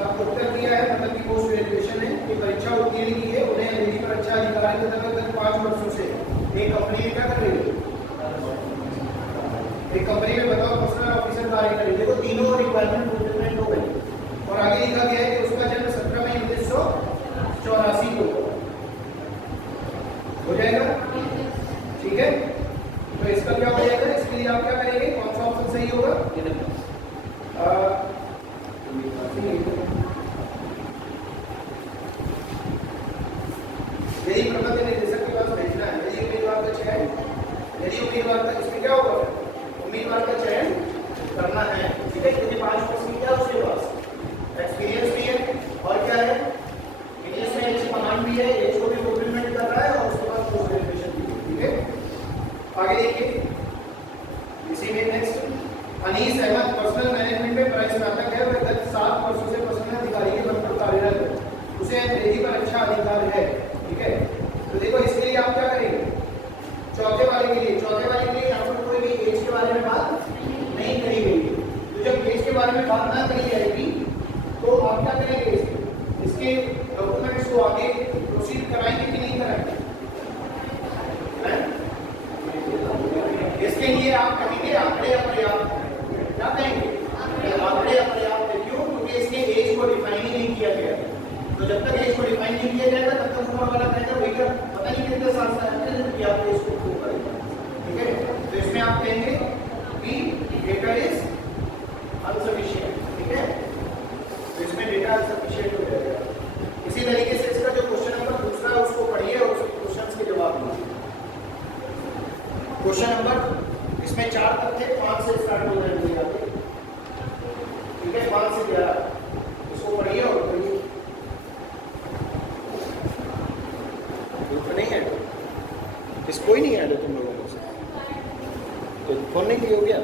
आपको उत्तर दिया है, मतलब कि पोस्ट ग्रेजुएशन है कि परीक्षा उत्तीर्ण की है, उन्हें अंग्रेजी पर अच्छा अधिकार है। गत 5 वर्षों से एक कंपनी में क्या कर रही है? एक कंपनी में बताओ पर्सनल ऑफिसर कार्य कर रही है। देखो तीनों रिक्वायरमेंट फुलफिलमेंट हो गई, और आगे लिखा गया है कि उसका जन्म 17 मई 1984 को हो जाएगा, ठीक है। तो इसका क्या हो जाएगा? इसके लिए आप क्या करेंगे? कौन सा ऑप्शन सही होगा? यदि प्रबंध निदेशक के पास भेजना है, यदि उम्मीदवार का चयन, यदि उम्मीदवार का, इसमें क्या होगा? उम्मीदवार का चयन करना है, ठीक है। क्योंकि 5 वर्ष की क्या उसके पास एक्सपीरियंस भी है, और क्या है? अधिकार है, ठीक है। तो देखो इसके लिए आप क्या करेंगे, चौथे वाले के लिए यहाँ पर कोई भी एज के बारे में बात नहीं करी गई है। तो जब एज के बारे में बात ना करी जाएगी तो आप क्या करेंगे, इसके डॉक्यूमेंट्स को आगे प्रोसीड कराएंगे कि नहीं कराएंगे? इसके लिए आप कहेंगे आंकड़े अपर्याप्त, क्या कहेंगे? आंकड़े अपर्याप्त। क्यों? क्योंकि इसके एज को डिफाइन ही नहीं किया गया। तो जब तक एज को डिफाइन नहीं किया जाएगा तब तक ऊपर वाला कहेगा भैया पता नहीं कितने साल से है कि आप इसको प्रूव करेंगे, ठीक है। तो इसमें आप कहेंगे कि डेटा इज अनसफिशिएंट, ठीक है। तो इसमें डेटा अनसफिशिएंट हो जाएगा। इसी तरीके से इसका जो क्वेश्चन नंबर दूसरा है उसको पढ़िए और उस क्वेश्चन के जवाब दीजिए। क्वेश्चन नंबर इसमें 4 तक थे, 5 से स्टार्ट हो जाएंगे आगे, ठीक है। 5 से 11 इसको पढ़िए और पढ़िए। नहीं है इसको ही नहीं है तुम लोगों को, तो फोन नहीं किया हो गया।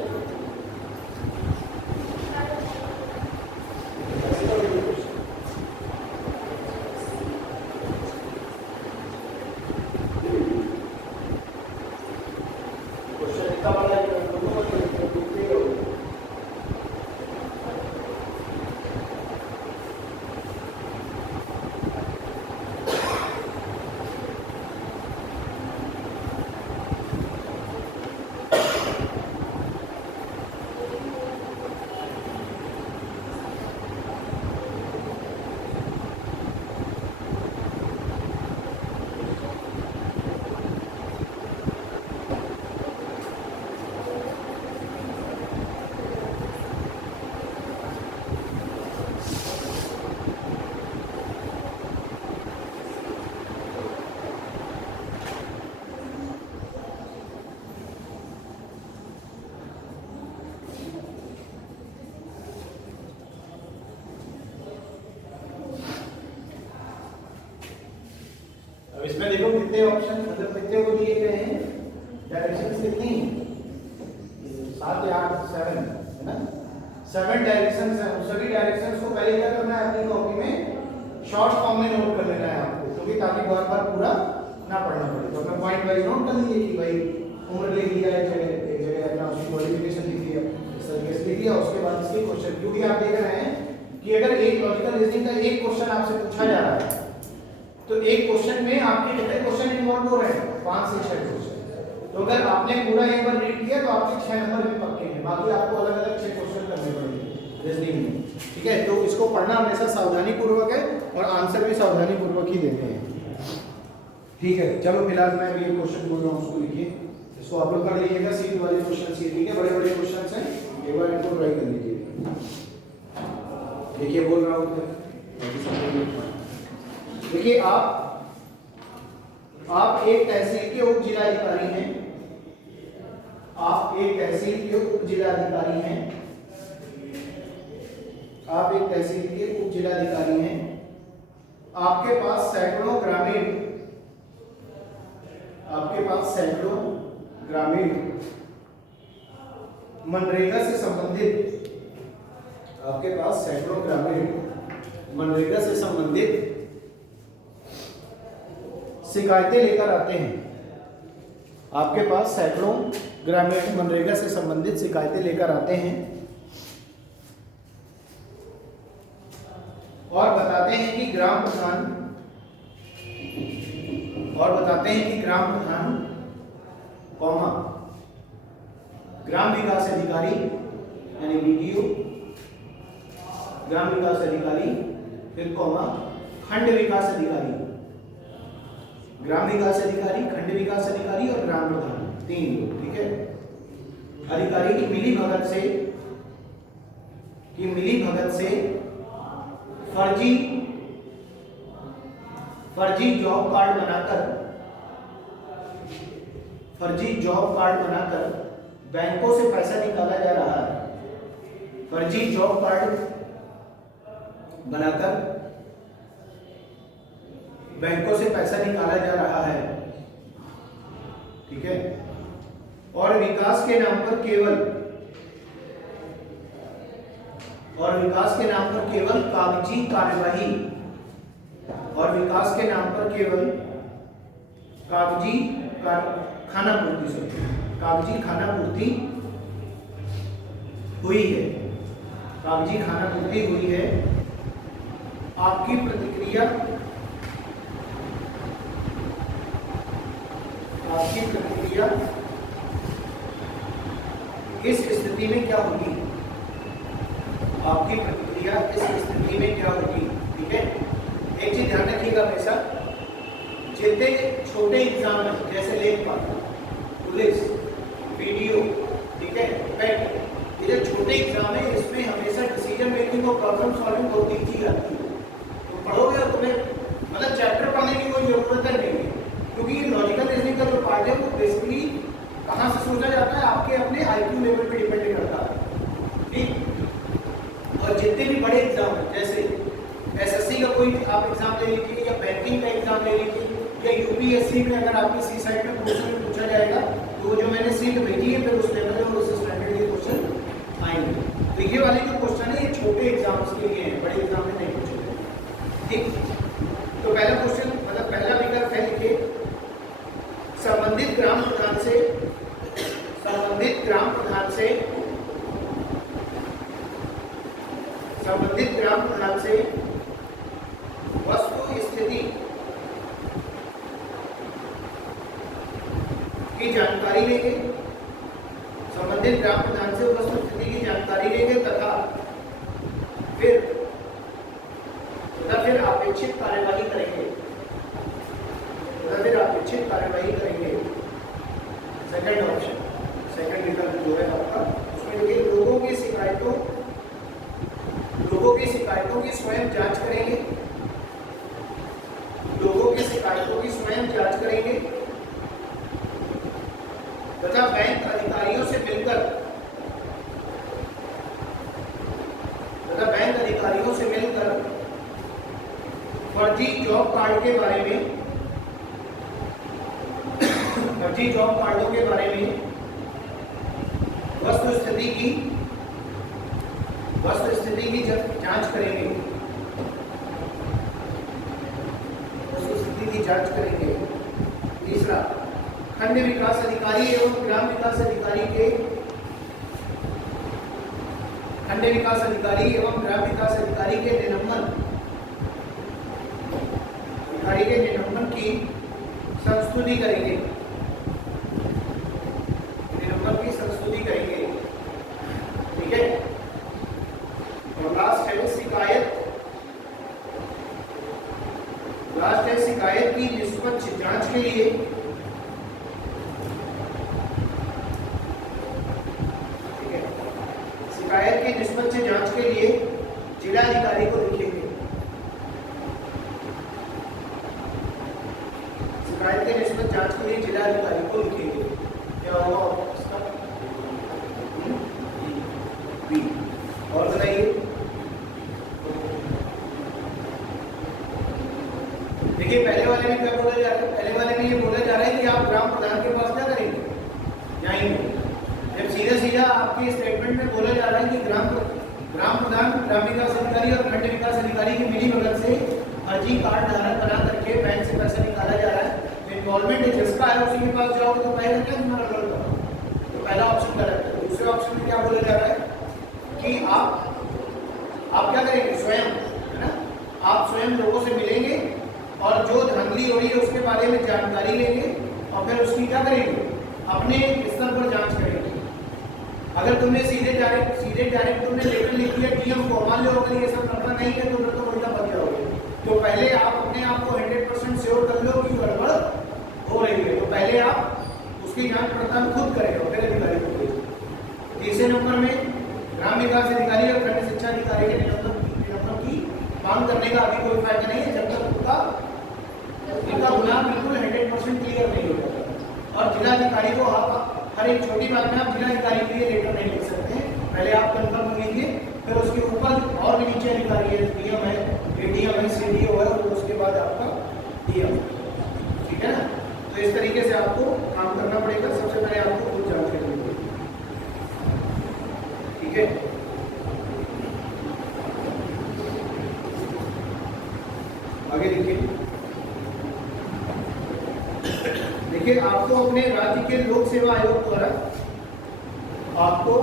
इसमें देखो कितने ऑप्शन, मतलब कितने को दिए गए हैं, डायरेक्शंस कितनी, 7 या 8, 7 है ना, 7 डायरेक्शंस हैं। सभी डायरेक्शंस को पहले क्या करना है, अपनी कॉपी में शॉर्ट फॉर्म में नोट कर लेना है आपको, क्योंकि ताकि बार बार पूरा ना पढ़ना पड़े। तो अपना पॉइंट वाइज नोट कर लीजिए कि भाई उम्र लिख लिया है, एक जगह अपना उसकी क्वालिफिकेशन लिख लिया, इस तरीके से लिख लिया। उसके बाद इसके क्वेश्चन, क्योंकि आप देख रहे हैं कि अगर एक लॉजिकल रीजनिंग का एक क्वेश्चन आपसे पूछा जा रहा है तो एक क्वेश्चन में आपके कितने क्वेश्चन इन्वॉल्व हो रहे हैं, 5 से 6 क्वेश्चन। तो अगर आपने पूरा एक बार रीड किया तो आपके 6 नंबर भी पक्के हैं, बाकी आपको अलग अलग 6 क्वेश्चन करने पड़ेंगे रीजनिंग में, ठीक है। तो इसको पढ़ना हमेशा सावधानी पूर्वक है और आंसर भी सावधानी पूर्वक ही देते हैं, ठीक है। चलो फिलहाल मैं ये क्वेश्चन बोल रहा हूँ उसको लिखिए, इसको आप लोग कर लीजिएगा। सीट वाले क्वेश्चन ये, ठीक है, बड़े बड़े क्वेश्चन हैं, एक बार इनको ट्राई कर लीजिए। देखिए बोल रहा हूँ, देखिए आप एक तहसील के उप जिलाधिकारी हैं, आप एक तहसील के उप जिलाधिकारी हैं, आप एक तहसील के उप जिलाधिकारी हैं। आपके पास सैकड़ों ग्रामीण मनरेगा से संबंधित, आपके पास सैकड़ों ग्रामीण मनरेगा से संबंधित शिकायतें लेकर आते हैं। आपके पास सैकड़ों ग्रामीण मनरेगा से संबंधित शिकायतें लेकर आते हैं और बताते हैं कि ग्राम प्रधान कौमा ग्राम विकास अधिकारी यानी बीडीओ, ग्राम विकास अधिकारी, फिर कौमा खंड विकास अधिकारी, ग्राम विकास अधिकारी, खंड विकास अधिकारी और ग्राम प्रधान, 3 लोग, ठीक है। अधिकारी की मिली भगत से फर्जी जॉब कार्ड बनाकर बैंकों से पैसा निकाला जा रहा है। फर्जी जॉब कार्ड बनाकर बैंकों से पैसा निकाला जा रहा है, ठीक है। और विकास के नाम पर केवल कागजी कार्यवाही और विकास के नाम पर केवल कागजी खाना पूर्ति कागजी खाना पूर्ति हुई है, कागजी खाना पूर्ति हुई है। आपकी प्रतिक्रिया इस स्थिति में क्या होगी? आपकी प्रतिक्रिया इस स्थिति में क्या होगी? ठीक है, एक चीज ध्यान रखिएगा हमेशा, जितने छोटे एग्जाम है जैसे लेखपाल, पुलिस, वीडियो, ठीक है, पेट, ये जो छोटे एग्जाम है इसमें हमेशा डिसीजन मेकिंग और प्रॉब्लम सॉल्विंग बहुत ईजी आती है। तो पढ़ोगे और तुम्हें मतलब चैप्टर पढ़ने की कोई जरूरत नहीं है, क्योंकि ये लॉजिकल रीजनिंग का जो पार्ट है वो बेसिकली कहाँ से सोचा जाता है, आपके अपने आईक्यू लेवल पे डिपेंड करता है। ठीक, और जितने भी बड़े एग्जाम है जैसे एसएससी का कोई आप एग्जाम ले लीजिए या बैंकिंग का एग्जाम ले लीजिए या यूपीएससी में अगर आपकी सी साइड में क्वेश्चन पूछा जाएगा तो जो मैंने सीट भेजी है फिर उस लेवल में उस स्टैंडर्ड के क्वेश्चन आएंगे। तो ये वाले जो क्वेश्चन है ये छोटे एग्जाम्स के लिए हैं, बड़े एग्जाम में नहीं पूछे। ठीक, तो पहला क्वेश्चन मतलब पहला विकल्प है, लिखिए संबंधित ग्राम प्रधान से संबंधित ग्राम प्रधान से वस्तु स्थिति की जानकारी लेंगे, संबंधित ग्राम प्रधान से वस्तु स्थिति की जानकारी लेंगे तथा फिर अपेक्षित कार्यवाही करेंगे, सेकंड ऑप्शन, सेकंड विकल्प जो है आपका उसमें देखिए लोगों की शिकायतों की स्वयं जांच करेंगे, लोगों की शिकायतों की स्वयं जांच करेंगे तथा बैंक अधिकारियों से मिलकर फर्जी जॉब कार्ड के बारे में फर्जी जॉब कार्डों के बारे में वस्तु स्थिति की जांच करेंगे, तीसरा खंड विकास अधिकारी एवं ग्राम विकास अधिकारी के निलंबन की संस्तुति करेंगे, ठीक है। और लास्ट है शिकायत की निष्पक्ष जांच के लिए जिलाधिकारी को लिखेंगे, क्या होगा इसका? बी। और बताइए, देखिए पहले वाले में क्या बोला जा रहा है? पहले वाले में ये बोला जा रहा है कि आप ग्राम प्रधान के पास क्या करेंगे, जाएंगे। जब सीधा आपके स्टेटमेंट में बोला जा रहा है कि ग्राम प्रधान, ग्राम विकास अधिकारी और खंड विकास अधिकारी की मिली भगत से फर्जी कार्ड धारक बना करके बैंक से पैसा निकाला जा रहा है, इन्वॉल्वमेंट जिसका है उसी के पास जाओगे तो पहले क्या तुम्हारा रोल होगा? तो पहला ऑप्शन गलत है। दूसरे ऑप्शन में क्या बोला जा रहा है कि आप क्या करेंगे, स्वयं, है ना, आप स्वयं लोगों से मिलेंगे और जो धांधली हो रही है उसके बारे में जानकारी लेंगे और फिर उसकी क्या करेंगे, अपने स्तर पर जांच करेंगे। अगर तुमने सीधे डायरेक्ट तुमने लेटर लिख दिया डीएम को, मान लो अगर ये सब करना नहीं है तो फिर तो उल्टा बच जाओगे। तो पहले आप अपने आप को 100% श्योर कर लो कि गड़बड़ हो रही है, तो पहले आप उसकी जांच पड़ताल खुद करें और फिर अधिकारी को भेजें। तीसरे नंबर में ग्राम विकास अधिकारी और खंड शिक्षा अधिकारी के निलंबन की मांग करने का अभी कोई फायदा नहीं है जब तक उनका गुनाह बिल्कुल 100% क्लियर नहीं हो जाता। और जिलाधिकारी को आप हर एक छोटी बात में आप जिलाधिकारी के लिए लेटर नहीं लिख सकते हैं, पहले आप कंफर्म कीजिए, फिर उसके ऊपर और भी नीचे अधिकारी है, डीएम है, एडीएम है, सीडीओ है, और उसके बाद आपका डीएम, ठीक है ना। तो इस तरीके से आपको काम करना पड़ेगा। सबसे पहले आपको खुद जांच करनी पड़ेगी, ठीक है। आगे देखिए, देखिए, आपको अपने राज्य के लोक सेवा आयोग द्वारा, आपको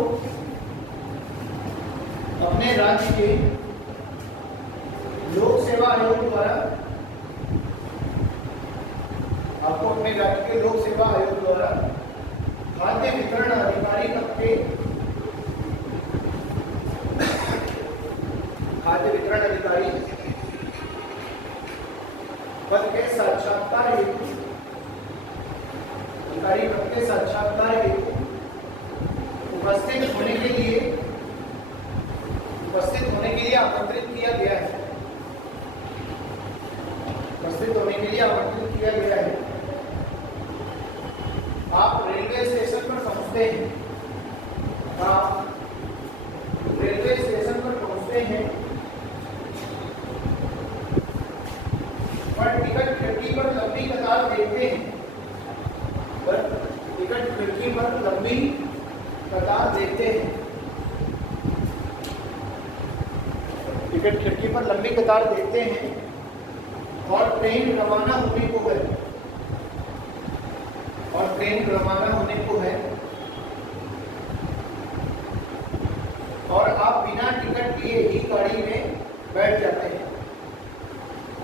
अपने राज्य के लोक सेवा आयोग द्वारा, आपको अपने राज्य के लोक सेवा आयोग द्वारा खाद्य वितरण अधिकारी पद के, खाद्य वितरण अधिकारी पद के साक्षात्कार हेतु, अधिकारी पद के साक्षात्कार हेतु उपस्थित होने के लिए आमंत्रित किया गया है। उपस्थित होने के लिए आमंत्रित किया गया है। आप रेलवे स्टेशन पर पहुंचते हैं, आप रेलवे स्टेशन पर पहुंचते हैं, पर टिकट खिड़की पर लंबी कतार देखते हैं, पर टिकट खिड़की पर लंबी कतार देखते हैं, टिकट खिड़की पर लंबी कतार देखते हैं और ट्रेन रवाना होने को है, और ट्रेन रवाना होने को है, और आप बिना टिकट लिए ही गाड़ी में बैठ जाते हैं,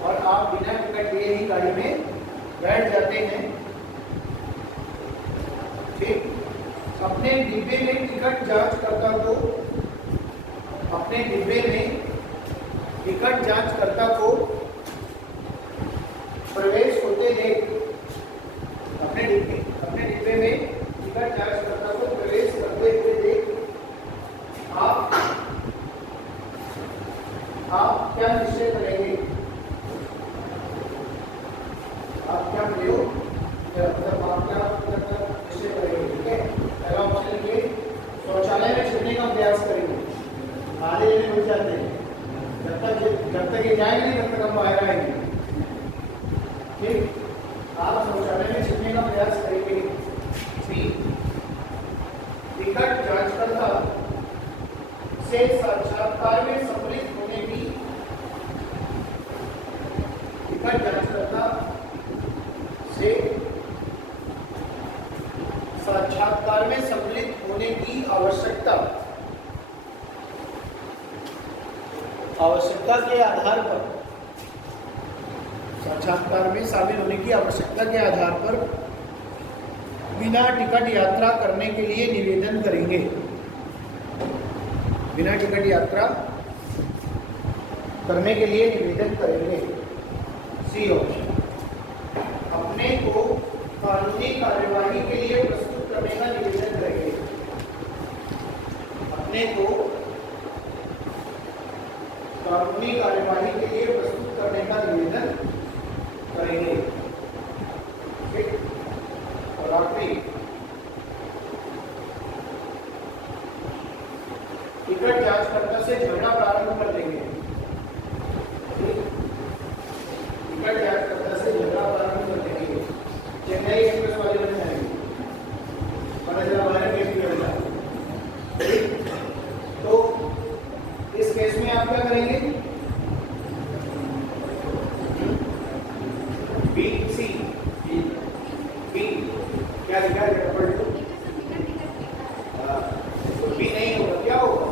और आप बिना टिकट लिए ही गाड़ी में बैठ जाते हैं। ठीक, अपने डिब्बे में टिकट जांचकर्ता को, अपने डिब्बे में टिकट जांचकर्ता को प्रवेश होते देख, अपने डिब्बे में टिकट जांचकर्ता को प्रवेश करते हुए देख आप क्या निश्चय करेंगे? आप क्या प्रयोग, मतलब आप क्या निश्चय करेंगे? ठीक है, पहला ऑप्शन ये, शौचालय में छिपने का प्रयास करेंगे। आधे जने उठ जाते हैं, जब तक ये जाएंगे नहीं तब तक हम बाहर आएंगे। ठीक, आप शौचालय में छिपने का प्रयास करेंगे। टिकट जांचकर्ता से साक्षात्कार में सम्मिलित होने की, टिकट जांचकर्ता से साक्षात्कार में सम्मिलित होने की आवश्यकता के आधार पर, साक्षात्कार में शामिल होने की आवश्यकता के आधार पर बिना टिकट यात्रा करने के लिए निवेदन करेंगे। बिना टिकट यात्रा करने के लिए निवेदन करेंगे। सी ऑप्शन, अपने को कानूनी कार्यवाही के लिए प्रस्तुत करने का निवेदन करेंगे। अपने को कानूनी कार्यवाही के लिए प्रस्तुत करने का निवेदन करेंगे। ठीक, और आखिरी, टिकट जांचकर्ता से झगड़ा प्रारंभ कर देंगे। टिकट जांचकर्ता से झगड़ा प्रारंभ कर देंगे। चेन्नई एक्सप्रेस वाले बन जाएंगे, तो इस केस में आप क्या करेंगे? बी सी बी क्या लिखा है? बी नहीं होगा, क्या होगा?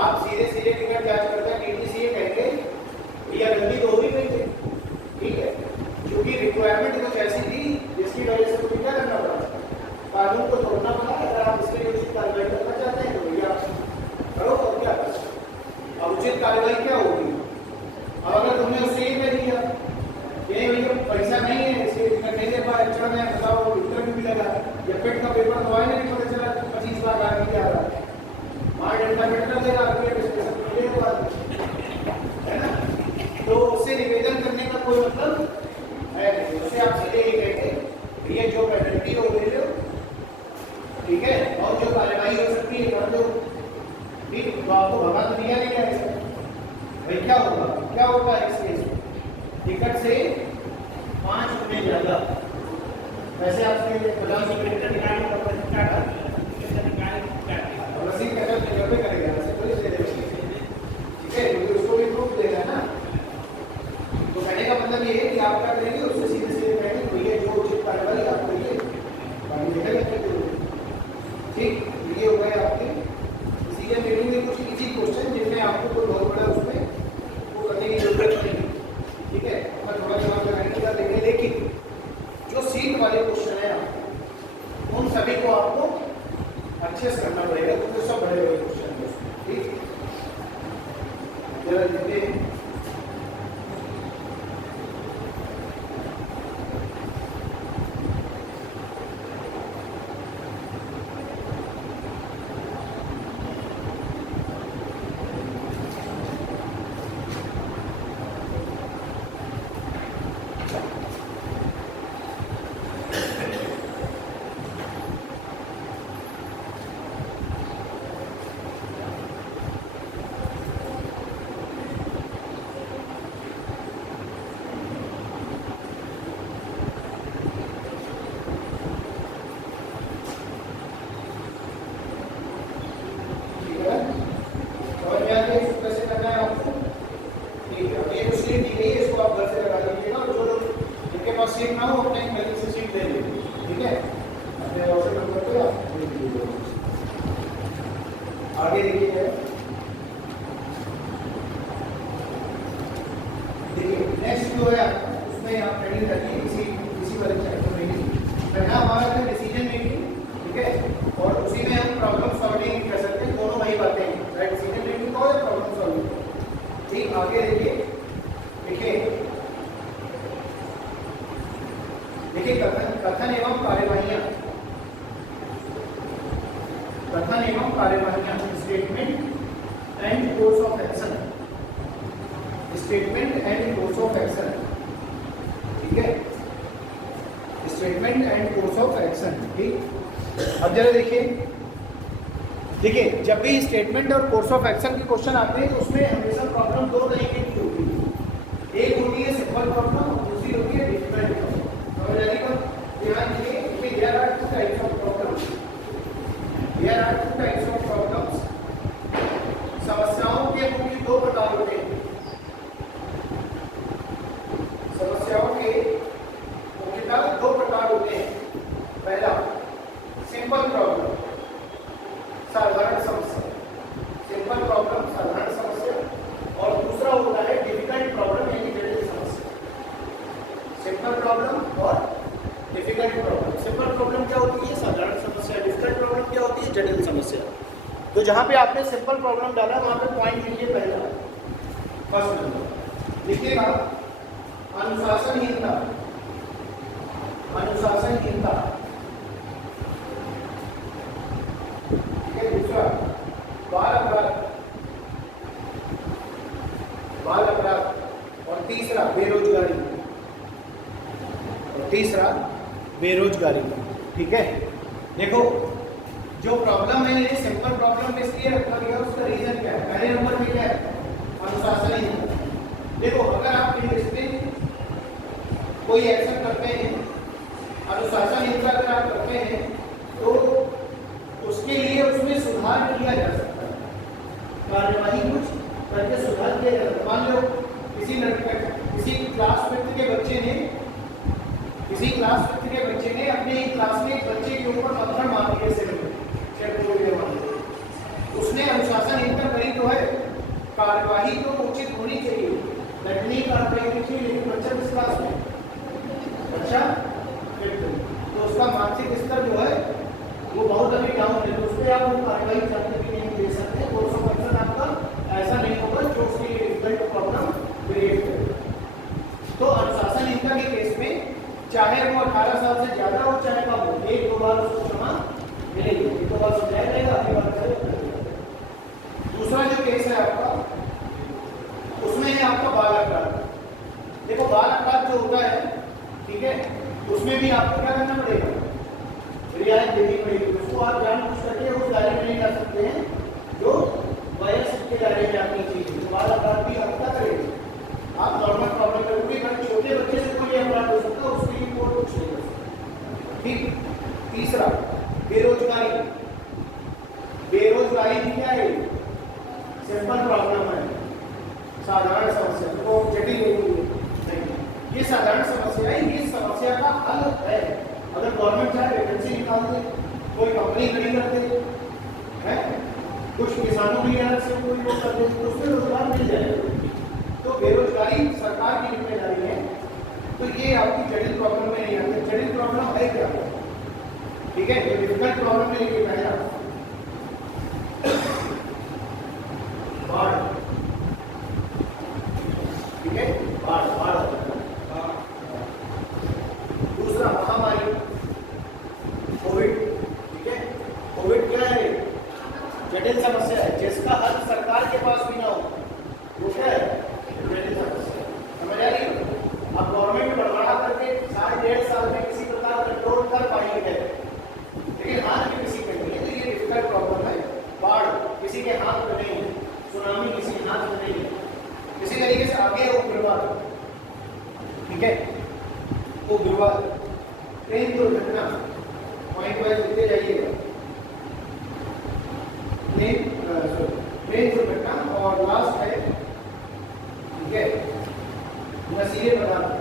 आप सीधे सीधे टिकट जांचकर्ता टीटीसी कहेंगे, या गलती तो हो ही गई है। ठीक है, क्योंकि रिक्वायरमेंट कुछ ऐसी थी जिसकी वजह से मुझे क्या करना पड़ा, कानून को तोड़ना पड़ा। अगर आप इसके लिए उचित कार्रवाई करना चाहते हैं तो भैया करो, और क्या करो। अब उचित कार्रवाई क्या होगी? अब अगर तुमने उससे ये कह दिया कि भैया पैसा नहीं है, इसके टिकट नहीं दे पाए, अच्छा मैं बताओ इंटरव्यू भी लगा, या पेट का पेपर तो आया नहीं, पता चला 25 लाख आदमी आ रहा है, मार डंडा पेट देगा है ना। तो उससे निवेदन करने का कोई मतलब है नहीं। उससे आप सीधे ये कहेंगे ये जो पेनल्टी हो गई हो, ठीक है, और जो कार्यवाही हो सकती है कर दो। ठीक, तो आपको भगा तो दिया नहीं है भाई। क्या होगा, क्या होगा इस केस में? टिकट से 5 गुने ज्यादा वैसे आपसे 50 रुपये रसीद पे करेगा, ठीक है, क्योंकि उसको भी प्रूफ देगा ना। तो कहने का मतलब ये है कि आप क्या करेंगे, उससे सीधे सीधे कहेंगे भैया जो उचित कार्रवाई फ्रस्ट्रेट ना हो, अपने कलीग से सीख ले लीजिए, ठीक है। अपने व्हाट्सएप नंबर पे आप भेज दीजिए। आगे देखिए, नेक्स्ट जो है उसमें आप ट्रेनिंग करिए इसी वाले चैप्टर में ही। पहला हमारा है डिसीजन मेकिंग, ठीक है, और उसी में हम प्रॉब्लम सॉल्विंग कर सकते हैं, दोनों वही बातें हैं, चाहे डिसीजन मेकिंग हो या प्रॉब्लम सॉल्विंग। ठीक, आगे देखिए कथन एवं कार्यवाहियां, statement and course of action, statement and course of action, ठीक है, statement and course of action. ठीक, अब जरा देखिए जब भी स्टेटमेंट और कोर्स ऑफ एक्शन के क्वेश्चन आते हैं तो उसमें हमेशा प्रॉब्लम दो तरीके की होती है, एक होती है सिंपल प्रॉब्लम और दूसरी होती है डिफिकल्ट प्रॉब्लम। समझ आने पर ध्यान दीजिए कि there are two types of problems, समस्याओं के मुख्य दो प्रकार होते हैं, समस्याओं के मुख्यतः दो प्रकार होते हैं। पहला सिंपल प्रॉब्लम, साधारण समस्या, सिंपल प्रॉब्लम साधारण समस्या, और दूसरा होता है डिफिकल्ट प्रॉब्लम यानी जटिल समस्या। सिंपल प्रॉब्लम और डिफिकल्ट प्रॉब्लम, सिंपल प्रॉब्लम क्या होती है, साधारण समस्या, डिफिकल्ट प्रॉब्लम क्या होती है, जटिल समस्या। तो जहां पे आपने सिंपल प्रॉब्लम डाला वहां पे पॉइंट लिखिए, पहला फर्स्ट नंबर लिखिएगा अनुशासनहीनता, ठीक है। दूसरा बाल अपराध, और तीसरा बेरोजगारी, ठीक है। देखो जो प्रॉब्लम है ये सिंपल प्रॉब्लम इसलिए रखा गया, उसका रीजन क्या है, पहले नंबर पे क्या है, अनुशासनहीनता। देखो अगर आप इसमें कोई एक्शन करते हैं, अनुशासनहीनता अगर आप करते हैं तो उसके लिए उसमें सुधार किया जा सकता है, कार्यवाही कुछ करके सुधार किया जा सकता है। मान लो किसी क्लास फिफ्थ के बच्चे ने अपने एक क्लास में एक बच्चे के ऊपर पत्थर मार दिए से उसने अनुशासनहीनता करी तो है, कार्यवाही तो उचित होनी चाहिए, दंडनीय कार्रवाई होनी चाहिए, लेकिन बच्चा किस क्लास में, बच्चा तो उसका मानसिक स्तर जो है वो बहुत अभी डाउन है, तो उस पर आप वो कार्रवाई करके भी नहीं दे सकते। कोर्स ऑफ एक्शन आपका ऐसा नहीं होगा जो उसके लिए डिफिकल्ट प्रॉब्लम क्रिएट करे। तो अनुशासनहीनता के केस में चाहे वो 18 साल से ज्यादा हो चाहे कम हो, एक दो बार उसको क्षमा मिलेगी, एक दो बार समझाया जाएगा, अगली बार। दूसरा जो केस है आपका, उसमें है आपका बाल अपराध। देखो बाल अपराध जो होता है, ठीक है, उसमें भी आपको क्या करना पड़ेगा, रियायत देनी पड़ेगी। उसको आप जानबूझ करके उस दायरे में नहीं कर सकते हैं जो वयस्क के दायरे में आनी चाहिए। तो बाल अपराध भी आप क्या करेंगे, आप नॉर्मल प्रॉब्लम करोगे, अगर छोटे बच्चे से कोई अपराध हो सकता है उसके लिए कोर्ट कुछ नहीं कर सकता। ठीक, तीसरा बेरोजगारी भी क्या है, सिंपल प्रॉब्लम है, साधारण समस्या, तो जटिल नहीं, ये साधारण समस्या है, ये समस्या का हल है। अगर गवर्नमेंट चाहे वैकेंसी निकाल दे, कोई कंपनी खड़ी कर दे, है कुछ किसानों के लिए अलग से कोई लोग कर दे, तो उसमें रोजगार मिल जाएगा। तो बेरोजगारी सरकार की जिम्मेदारी है, तो ये आपकी जटिल प्रॉब्लम में नहीं आती। जटिल प्रॉब्लम है क्या, ठीक है, जो डिफिकल्ट प्रॉब्लम में लेके पहला बाढ़, ठीक है, बाढ़। दूसरा महामारी कोविड, ठीक है, कोविड क्या है, जटिल समस्या है, जिसका हल सरकार के पास भी ना हो, वो क्या है, जटिल समस्या। समझ आ रही है? अब गवर्नमेंट बढ़ा करके 1.5 साल में किसी प्रकार कंट्रोल कर पाई है, लेकिन हाथ में किसी पे नहीं है, तो ये डिफिकल्ट प्रॉब्लम है। बाढ़ किसी के हाथ में नहीं है, सुनामी किसी के हाथ में नहीं है। इसी तरीके से आगे है उग्रवाद, ठीक है, उग्रवाद, ट्रेन दुर्घटना, पॉइंट वाइज लिखते जाइएगा, ट्रेन दुर्घटना, और लास्ट है, ठीक है, नशीले पदार्थ,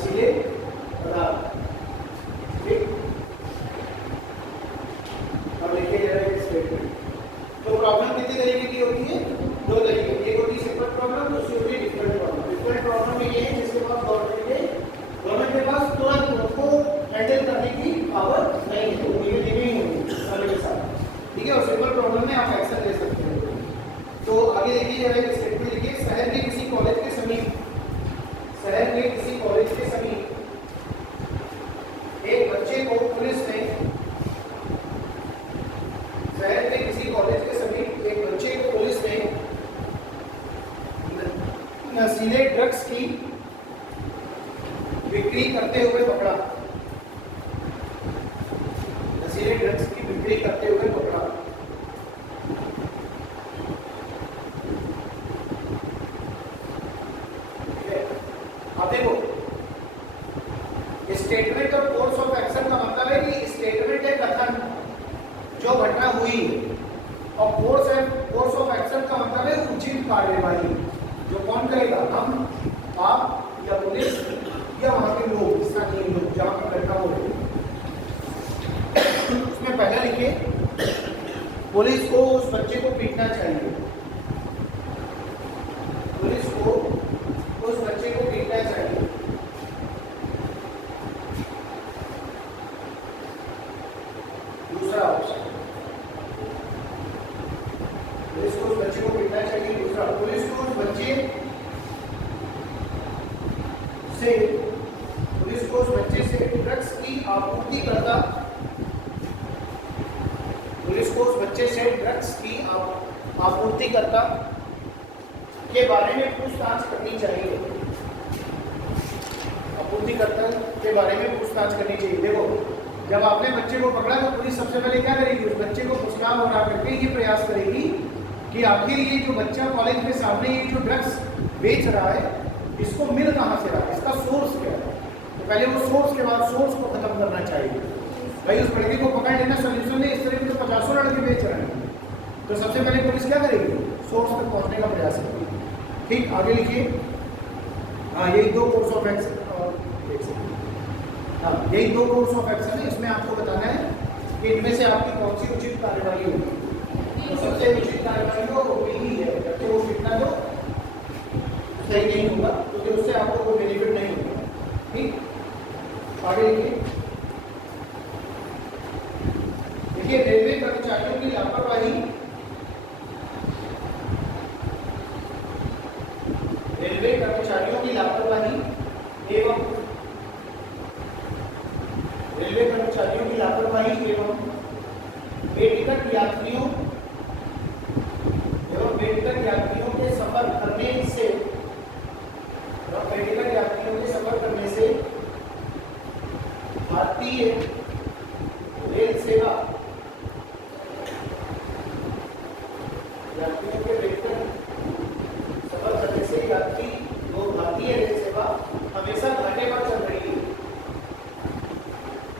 नशीले पदार्थ। ठीक, अब लिखिए जरा एक स्टेटमेंट। तो प्रॉब्लम कितनी तरीके की होती है? दो तरीके की, एक होती है सिंपल प्रॉब्लम, दूसरी होती है डिफरेंट प्रॉब्लम। डिफरेंट प्रॉब्लम में ये है जिसके पास गवर्नमेंट के पास तुरंत उसको हैंडल करने की पावर नहीं है, वो ये नहीं होगी समय के साथ। ठीक है, और सिंपल प्रॉब्लम में आप एक्शन ले सकते हैं। तो आगे देखिए जरा एक स्टेटमेंट लिखिए, शहर के किसी कॉलेज के समीप, शहर के किसी कॉलेज के समीप एक बच्चे को पुलिस ने, शहर के किसी कॉलेज के समीप एक बच्चे को पुलिस ने नशीले ड्रग्स की बिक्री करते हुए पकड़ा, नशीले ड्रग्स की बिक्री करते हुए पकड़ा। अब देखो, स्टेटमेंट और कोर्स ऑफ एक्शन का मतलब है कि स्टेटमेंट है कथन जो घटना हुई, और कोर्स ऑफ एक्शन का मतलब है उचित कार्यवाही जो कौन करेगा, हम, आप या पुलिस या वहां के लोग, स्थानीय लोग जहां पर घटना हो रही है। उसमें पहले लिखिए, पुलिस को उस बच्चे को पीटना चाहिए, पुलिस को उस बच्चे को पीटना चाहिए। दूसरा ऑप्शन, पुलिस को उस बच्चे को पीटना चाहिए। दूसरा, पुलिस को उस बच्चे से, पुलिस को उस बच्चे से ड्रग्स की आपूर्ति करता, पुलिस को उस बच्चे से ड्रग्स की आपूर्तिकर्ता के बारे में पूछताछ करनी चाहिए, आपूर्तिकर्ता के बारे में पूछताछ करनी चाहिए। देखो, जब आपने बच्चे को पकड़ा तो पुलिस सबसे पहले क्या करेगी, उस बच्चे को पूछताछ बना करके ये प्रयास करेगी कि आखिर ये जो बच्चा कॉलेज के सामने ये जो ड्रग्स बेच रहा है, इसको मिल कहाँ से रहा है, इसका सोर्स क्या है। तो पहले वो सोर्स के बाद सोर्स को खत्म करना चाहिए। भाई उस लड़के को पकड़ लेना सोल्यूशन नहीं, इस तरह के तो 50 लड़के बेच रहे हैं, तो सबसे पहले पुलिस क्या करेगी, सोर्स तक पहुंचने का प्रयास करेगी। ठीक, आगे लिखिए। हाँ, यही दो कोर्स ऑफ एक्शन, हाँ यही दो कोर्स ऑफ एक्शन है। इसमें आपको बताना है कि इनमें से आपकी कौन सी उचित कार्यवाही होगी। तो सबसे उचित कार्यवाही तो वही है, बच्चे को पीटना तो सही नहीं होगा, क्योंकि उससे आपको कोई बेनिफिट नहीं होगा। ठीक, आगे लिखिए। देखिए, रेलवे कर्मचारियों की लापरवाही, रेलवे कर्मचारियों की लापरवाही एवं रेलवे कर्मचारियों की लापरवाही एवं बेटिकट यात्रियों के सफर करने से, बेटिकट यात्रियों के सफर करने से भारतीय रेल सेवा, यात्रियों के बेटिकट सफर करने से यात्री वो भारतीय रेल सेवा हमेशा घाटे पर चल रही है,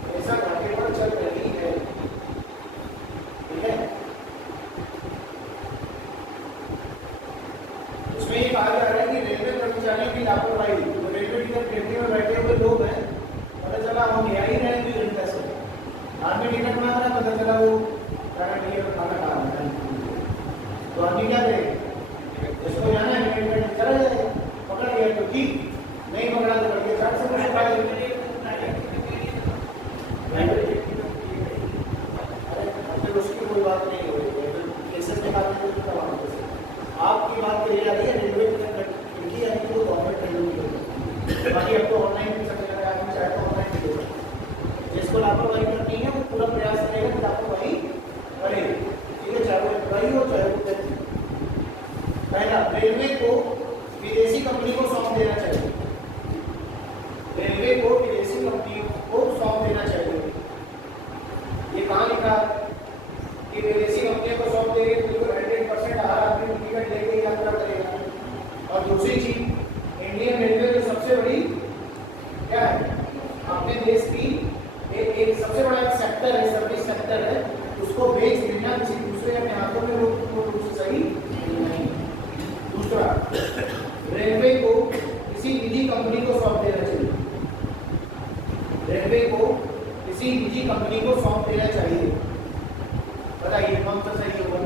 हमेशा घाटे पर चल रही है। ठीक है, उसमें ये कहा जा रहा है कि रेलवे कर्मचारियों की लापरवाही, तो रेलवे टिकट खरीदने में बैठे हुए लोग हैं, पता चला वो ले ही रहे 2 घंटे से, आदमी टिकट मांग रहा, पता चला वो खाना खा रहा है, तो आदमी क्या करेगा, इसको जाना है चला जाएगा, पकड़ गया तो ठीक, नहीं पकड़ा तो लड़के साथ से कुछ खा लेंगे। अरे उसकी कोई बात नहीं हो रही है, केसेस निकालने में तो आपकी बात कही जा रही है रेलवे की, यानी कि वो गवर्नमेंट रेलवे की, बाकी अब तो ऑनलाइन भी चल रहा है, आदमी चाहे तो ऑनलाइन भी देगा। जिसको लापरवाही करनी है वो पूरा प्रयास करेगा कि लापरवाही करे। ठीक है, चाहे वो एम्प्लॉई हो चाहे वो व्यक्ति। पहला, रेलवे को विदेशी कंपनी को सौंप देना चाहिए, रेलवे को विदेशी कंपनी को सौंप देना चाहिए। ये कहाँ लिखा कि विदेशी कंपनी को सौंप देंगे तो 100% हर आदमी टिकट लेके यात्रा करेगा। और दूसरी चीज, इंडियन रेलवे जो सबसे बड़ी क्या है अपने देश की एक सबसे बड़ा एक सेक्टर है, सर्विस सेक्टर है, उसको बेच देना किसी दूसरे अपने हाथों में रूप से सही नहीं। दूसरा, रेलवे को किसी निजी कंपनी को सौंप देना चाहिए, कंपनी को सौंप देना चाहिए? बताइए कौन सा सही होगा?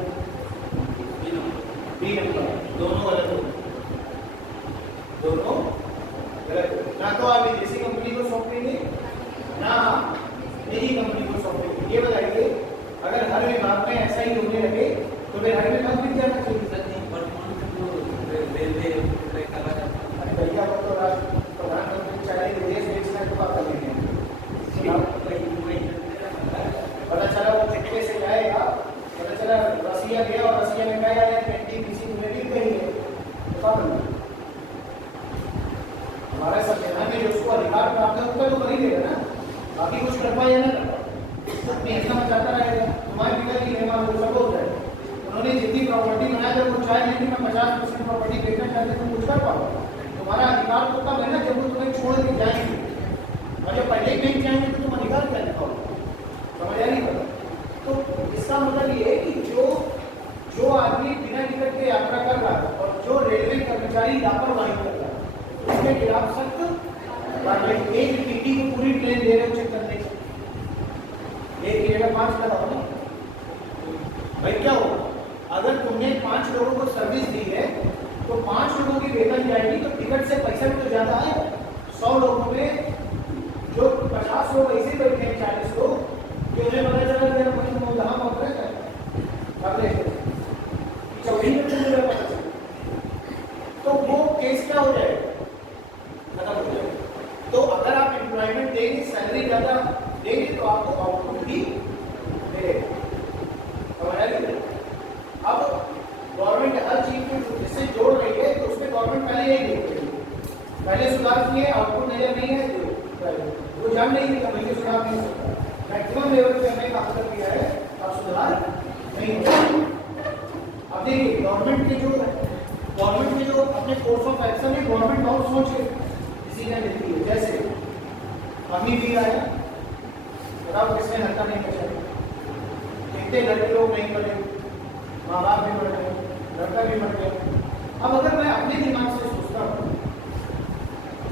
बी नंबर, दोनों गलत हो, दोनों गलत। ना तो आप विदेशी कंपनी को सौंप देंगे, ना निजी कंपनी को सौंप देंगे। ये बताइए अगर हर विभाग में ऐसा ही होने लगे तो फिर हर विभाग मिल जाना चाहिए। भैया को तो प्रधानमंत्री चाहे विदेश बेचना तो आप करेंगे, पता चला वो चिट्ठे से जाएगा, पता चला रसिया गया और रसिया में गया या एनटीपीसी में भी गई है तो क्या करना? हमारे संविधान में जो उसको अधिकार प्राप्त है उसका तो कर ही देगा ना, बाकी कुछ कर पाए या ना कर पाए अपनी हिस्सा में चाहता रहेगा। तुम्हारे पिता जी मेहमान वो सब होता है, उन्होंने जितनी प्रॉपर्टी बनाया जब वो चाहे नहीं मैं 50% प्रॉपर्टी बेचना चाहते तुम कुछ कर पाओ। तुम्हारा अधिकार तो कब है ना जब वो तुम्हें छोड़ के जाएंगे, और जब पहले ही नहीं जाएंगे तो तुम अधिकार क्या दिखाओगे? समझ आ नहीं पता। तो इसका मतलब ये है कि जो आदमी बिना टिकट के यात्रा कर रहा है और जो रेलवे कर्मचारी लापरवाही कर रहा है उसके खिलाफ सख्त कार्रवाई। एक टीटी को पूरी ट्रेन दे रहे हो चेक करने की, एक की जगह 5 लगाओ ना भाई। क्या होगा अगर तुमने 5 लोगों को सर्विस दी है तो 5 लोगों की वेतन जाएगी तो टिकट से पैसा भी तो ज्यादा है। 100 लोगों में जो 50 लोग ऐसे बैठे हैं 40 लोग कि उन्हें पता चला कि मुझे जहाँ पहुँच रहे हैं चौड़ी में पता चला तो वो केस क्या हो जाएगा? खत्म हो जाएगा। तो अगर आप एम्प्लॉयमेंट देंगे सैलरी ज्यादा देंगे तो आपको आउटपुट भी मिलेगा। अब गवर्नमेंट हर चीज में जिससे जोड़ रही है तो उसमें गवर्नमेंट पहले यही देखती है, पहले सुधार किए आउटपुट नजर नहीं है तो वो जान नहीं है भैया सुधार नहीं होता, मैक्सिमम लेवल पे हमने काम कर दिया है अब सुधार नहीं होता। अब देखिए गवर्नमेंट के जो अपने कोर्स ऑफ एक्शन है गवर्नमेंट बहुत सोच के डिसीजन लेती है। जैसे अभी भी आया बताओ किसने हत्या नहीं कर सकता, कितने लड़के लोग नहीं बने, माँ बाप भी मर गए, लड़का भी मर गया। अब अगर मैं अपने दिमाग से सोचता हूँ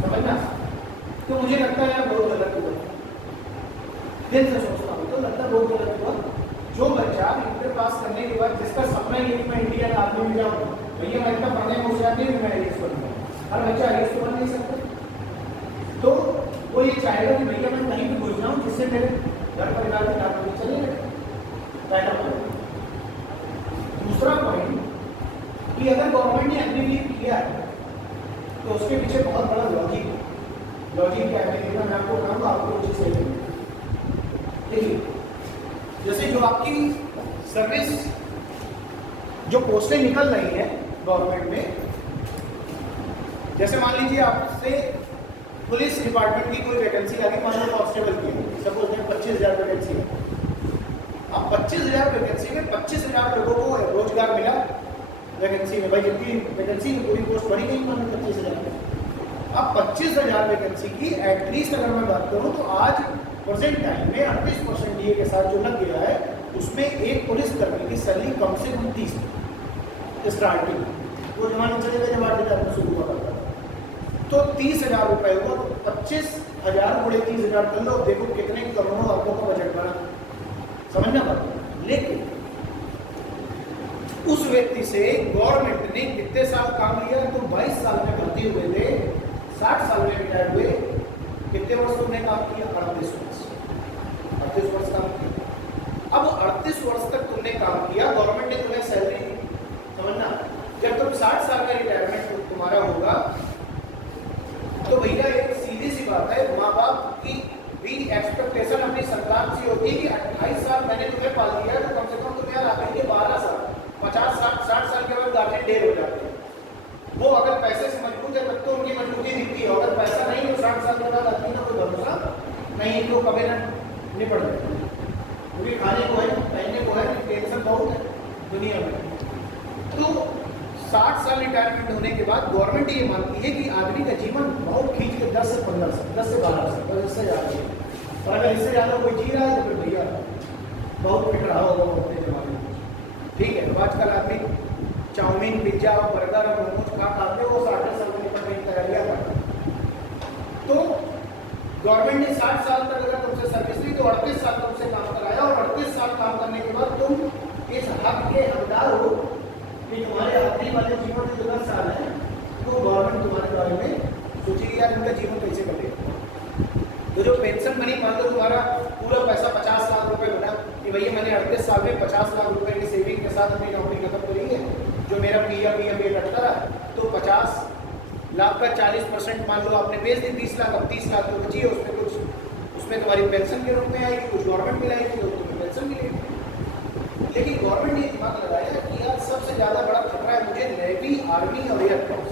समझना तो मुझे लगता है बहुत गलत हुआ, दिल से सोचता हूँ तो लगता है बहुत गलत हुआ। जो बच्चा इंटर पास करने के बाद जिसका सपना ये कि मैं इंडियन आर्मी में जाऊँ, भैया मैं इतना पढ़ने में होशियार नहीं मैं आईएएस बनूंगा, हर बच्चा आईएएस तो बन नहीं सकता। तो वो ये चाहेगा कि भैया मैं कहीं भी घुस जाऊँ जिससे मेरे घर परिवार के काम चले गए। पहला पॉइंट। दूसरा पॉइंट कि अगर गवर्नमेंट ने एग्रीमेंट किया है तो उसके पीछे बहुत बड़ा लॉजिक क्या है मैं आपको बताऊंगा, आपको चीज सही देखिए। जैसे जो आपकी सर्विस जो पोस्टें निकल रही हैं गवर्नमेंट में, जैसे मान लीजिए आपसे पुलिस डिपार्टमेंट की कोई वैकेंसी आ गई, मान लो कांस्टेबल की सपोज में 25,000 वैकेंसी है। अब 25,000 वैकेंसी में 25,000 लोगों को रोजगार मिला वैकेंसी में, भाई जितनी वैकेंसी की पूरी पोस्ट भरी गई 25,000। अब 25,000 वैकेंसी की एटलीस्ट अगर मैं बात करूं तो आज प्रेजेंट टाइम में 38% डीए के साथ जो लग गया है उसमें एक पुलिस कर्मी की सैलरी कम से कम 30 स्टार्टिंग वो जमाना चलेगा जब 8,000 में शुरू हुआ करता था तो 30,000 रुपये हुआ तो 25,000 गुणे 30,000 कर लो, देखो कितने करोड़ों अरबों का बजट बना, समझना बात। लेकिन उस व्यक्ति से गवर्नमेंट ने कितने साल काम लिया? तो 22 साल में भर्ती हुए थे, 60 साल में रिटायर हुए, कितने वर्ष तुमने काम किया? 38 वर्ष काम किया। अब 38 वर्ष तक तुमने काम किया, गवर्नमेंट ने तुम्हें सैलरी दी, समझना। जब तुम 60 साल का रिटायरमेंट तुम्हारा होगा तो भैया एक सीधी सी बात है, माँ बाप की भी एक्सपेक्टेशन अपनी सरकार से होती है कि 28 साल मैंने तुम्हें पाल दिया है तो कम से कम तुम यार आगे 12 साल 50-60 साल के बाद गार्जियन ढेर हो जाते हैं। वो अगर पैसे से मजबूत है तब तो उनकी मजबूती दिखती है, अगर पैसा नहीं है 60 साल के बाद आदमी का कोई भरोसा नहीं तो कभी ना निपट जाए, क्योंकि खाने को है पहनने को है, टेंशन बहुत है दुनिया में। तो 60 साल रिटायरमेंट होने के बाद गवर्नमेंट ये मानती है कि आदमी का जीवन बहुत खींच के 10 से 15 साल 10 से 12 साल और इससे ज़्यादा है, और अगर इससे ज़्यादा कोई जी रहा है तो फिर भैया बहुत फिट रहा होगा अपने जमाने में, ठीक है। तो आजकल आदमी चाउमीन पिज्जा बर्गर और मोमोज खा खाते वो 60 साल में निकलने की तैयारियाँ करते। तो गवर्नमेंट ने 60 साल तक अगर तुमसे सर्विस ली तो 38 साल तुमसे काम कराया, और 38 साल काम करने के बाद तुम इस हक के हकदार हो कि तुम्हारे आखिरी वाले जीवन में जो 10 साल है तो गवर्नमेंट तुम्हारे बारे में सोचेगी यार इनका जीवन कैसे कटेगा। तो जो पेंशन मनी, मान लो तुम्हारा पूरा पैसा 50 लाख रुपए बना कि भैया मैंने 38 साल में 50 लाख रुपए की सेविंग के साथ अपनी नौकरी खत्म करी है, जो मेरा पीएफ कटता रहा, तो 50 लाख का 40% मान लो आपने बेच दी, 20 लाख, अब 30 लाख तो बची है, उसमें कुछ उसमें तुम्हारी पेंशन के रूप में आएगी, कुछ गवर्नमेंट मिलाएगी तो तुम्हें पेंशन मिलेगी। लेकिन गवर्नमेंट ने दिमाग लगाया कि यार सबसे ज़्यादा बड़ा खतरा है मुझे नेवी, आर्मी और एयरफोर्स।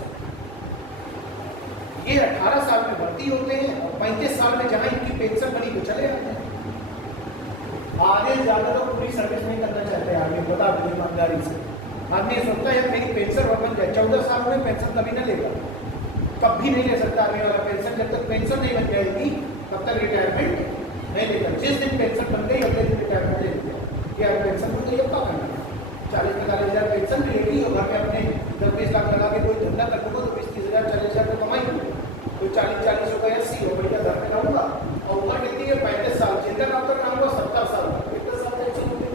ये 18 साल में भर्ती होते हैं और 35 साल में जहाँ इनकी पेंशन बनी तो चले जाते हैं। आगे ज़्यादा तो पूरी सर्विस नहीं करना चाहते आगे, बता दें ईमानदारी से। आदमी सोचता है मेरी पेंशन बन जाए, 14 साल में पेंशन कभी ना लेगा, कभी नहीं ले सकता आर्मी वाला पेंशन। जब तक पेंशन नहीं बन जाएगी तब तक रिटायरमेंट नहीं लेगा। जिस दिन पेंशन बन गई अगले दिन रिटायरमेंट ले लेगा कि यार पेंशन बन गई अब क्या करना है, 40-45 हज़ार पेंशन मिलेगी और घर में अपने 10-20 लाख लगा के कोई धंधा कर लूँगा तो 20-30 हज़ार 40 हज़ार तो कमाई लूँगा, तो 40-40 होगा 80 हो बढ़िया घर में रहूँगा। और उम्र कितनी है 35 साल, जिनका काम तक रहूँगा 70 साल, 35 साल पेंशन होगी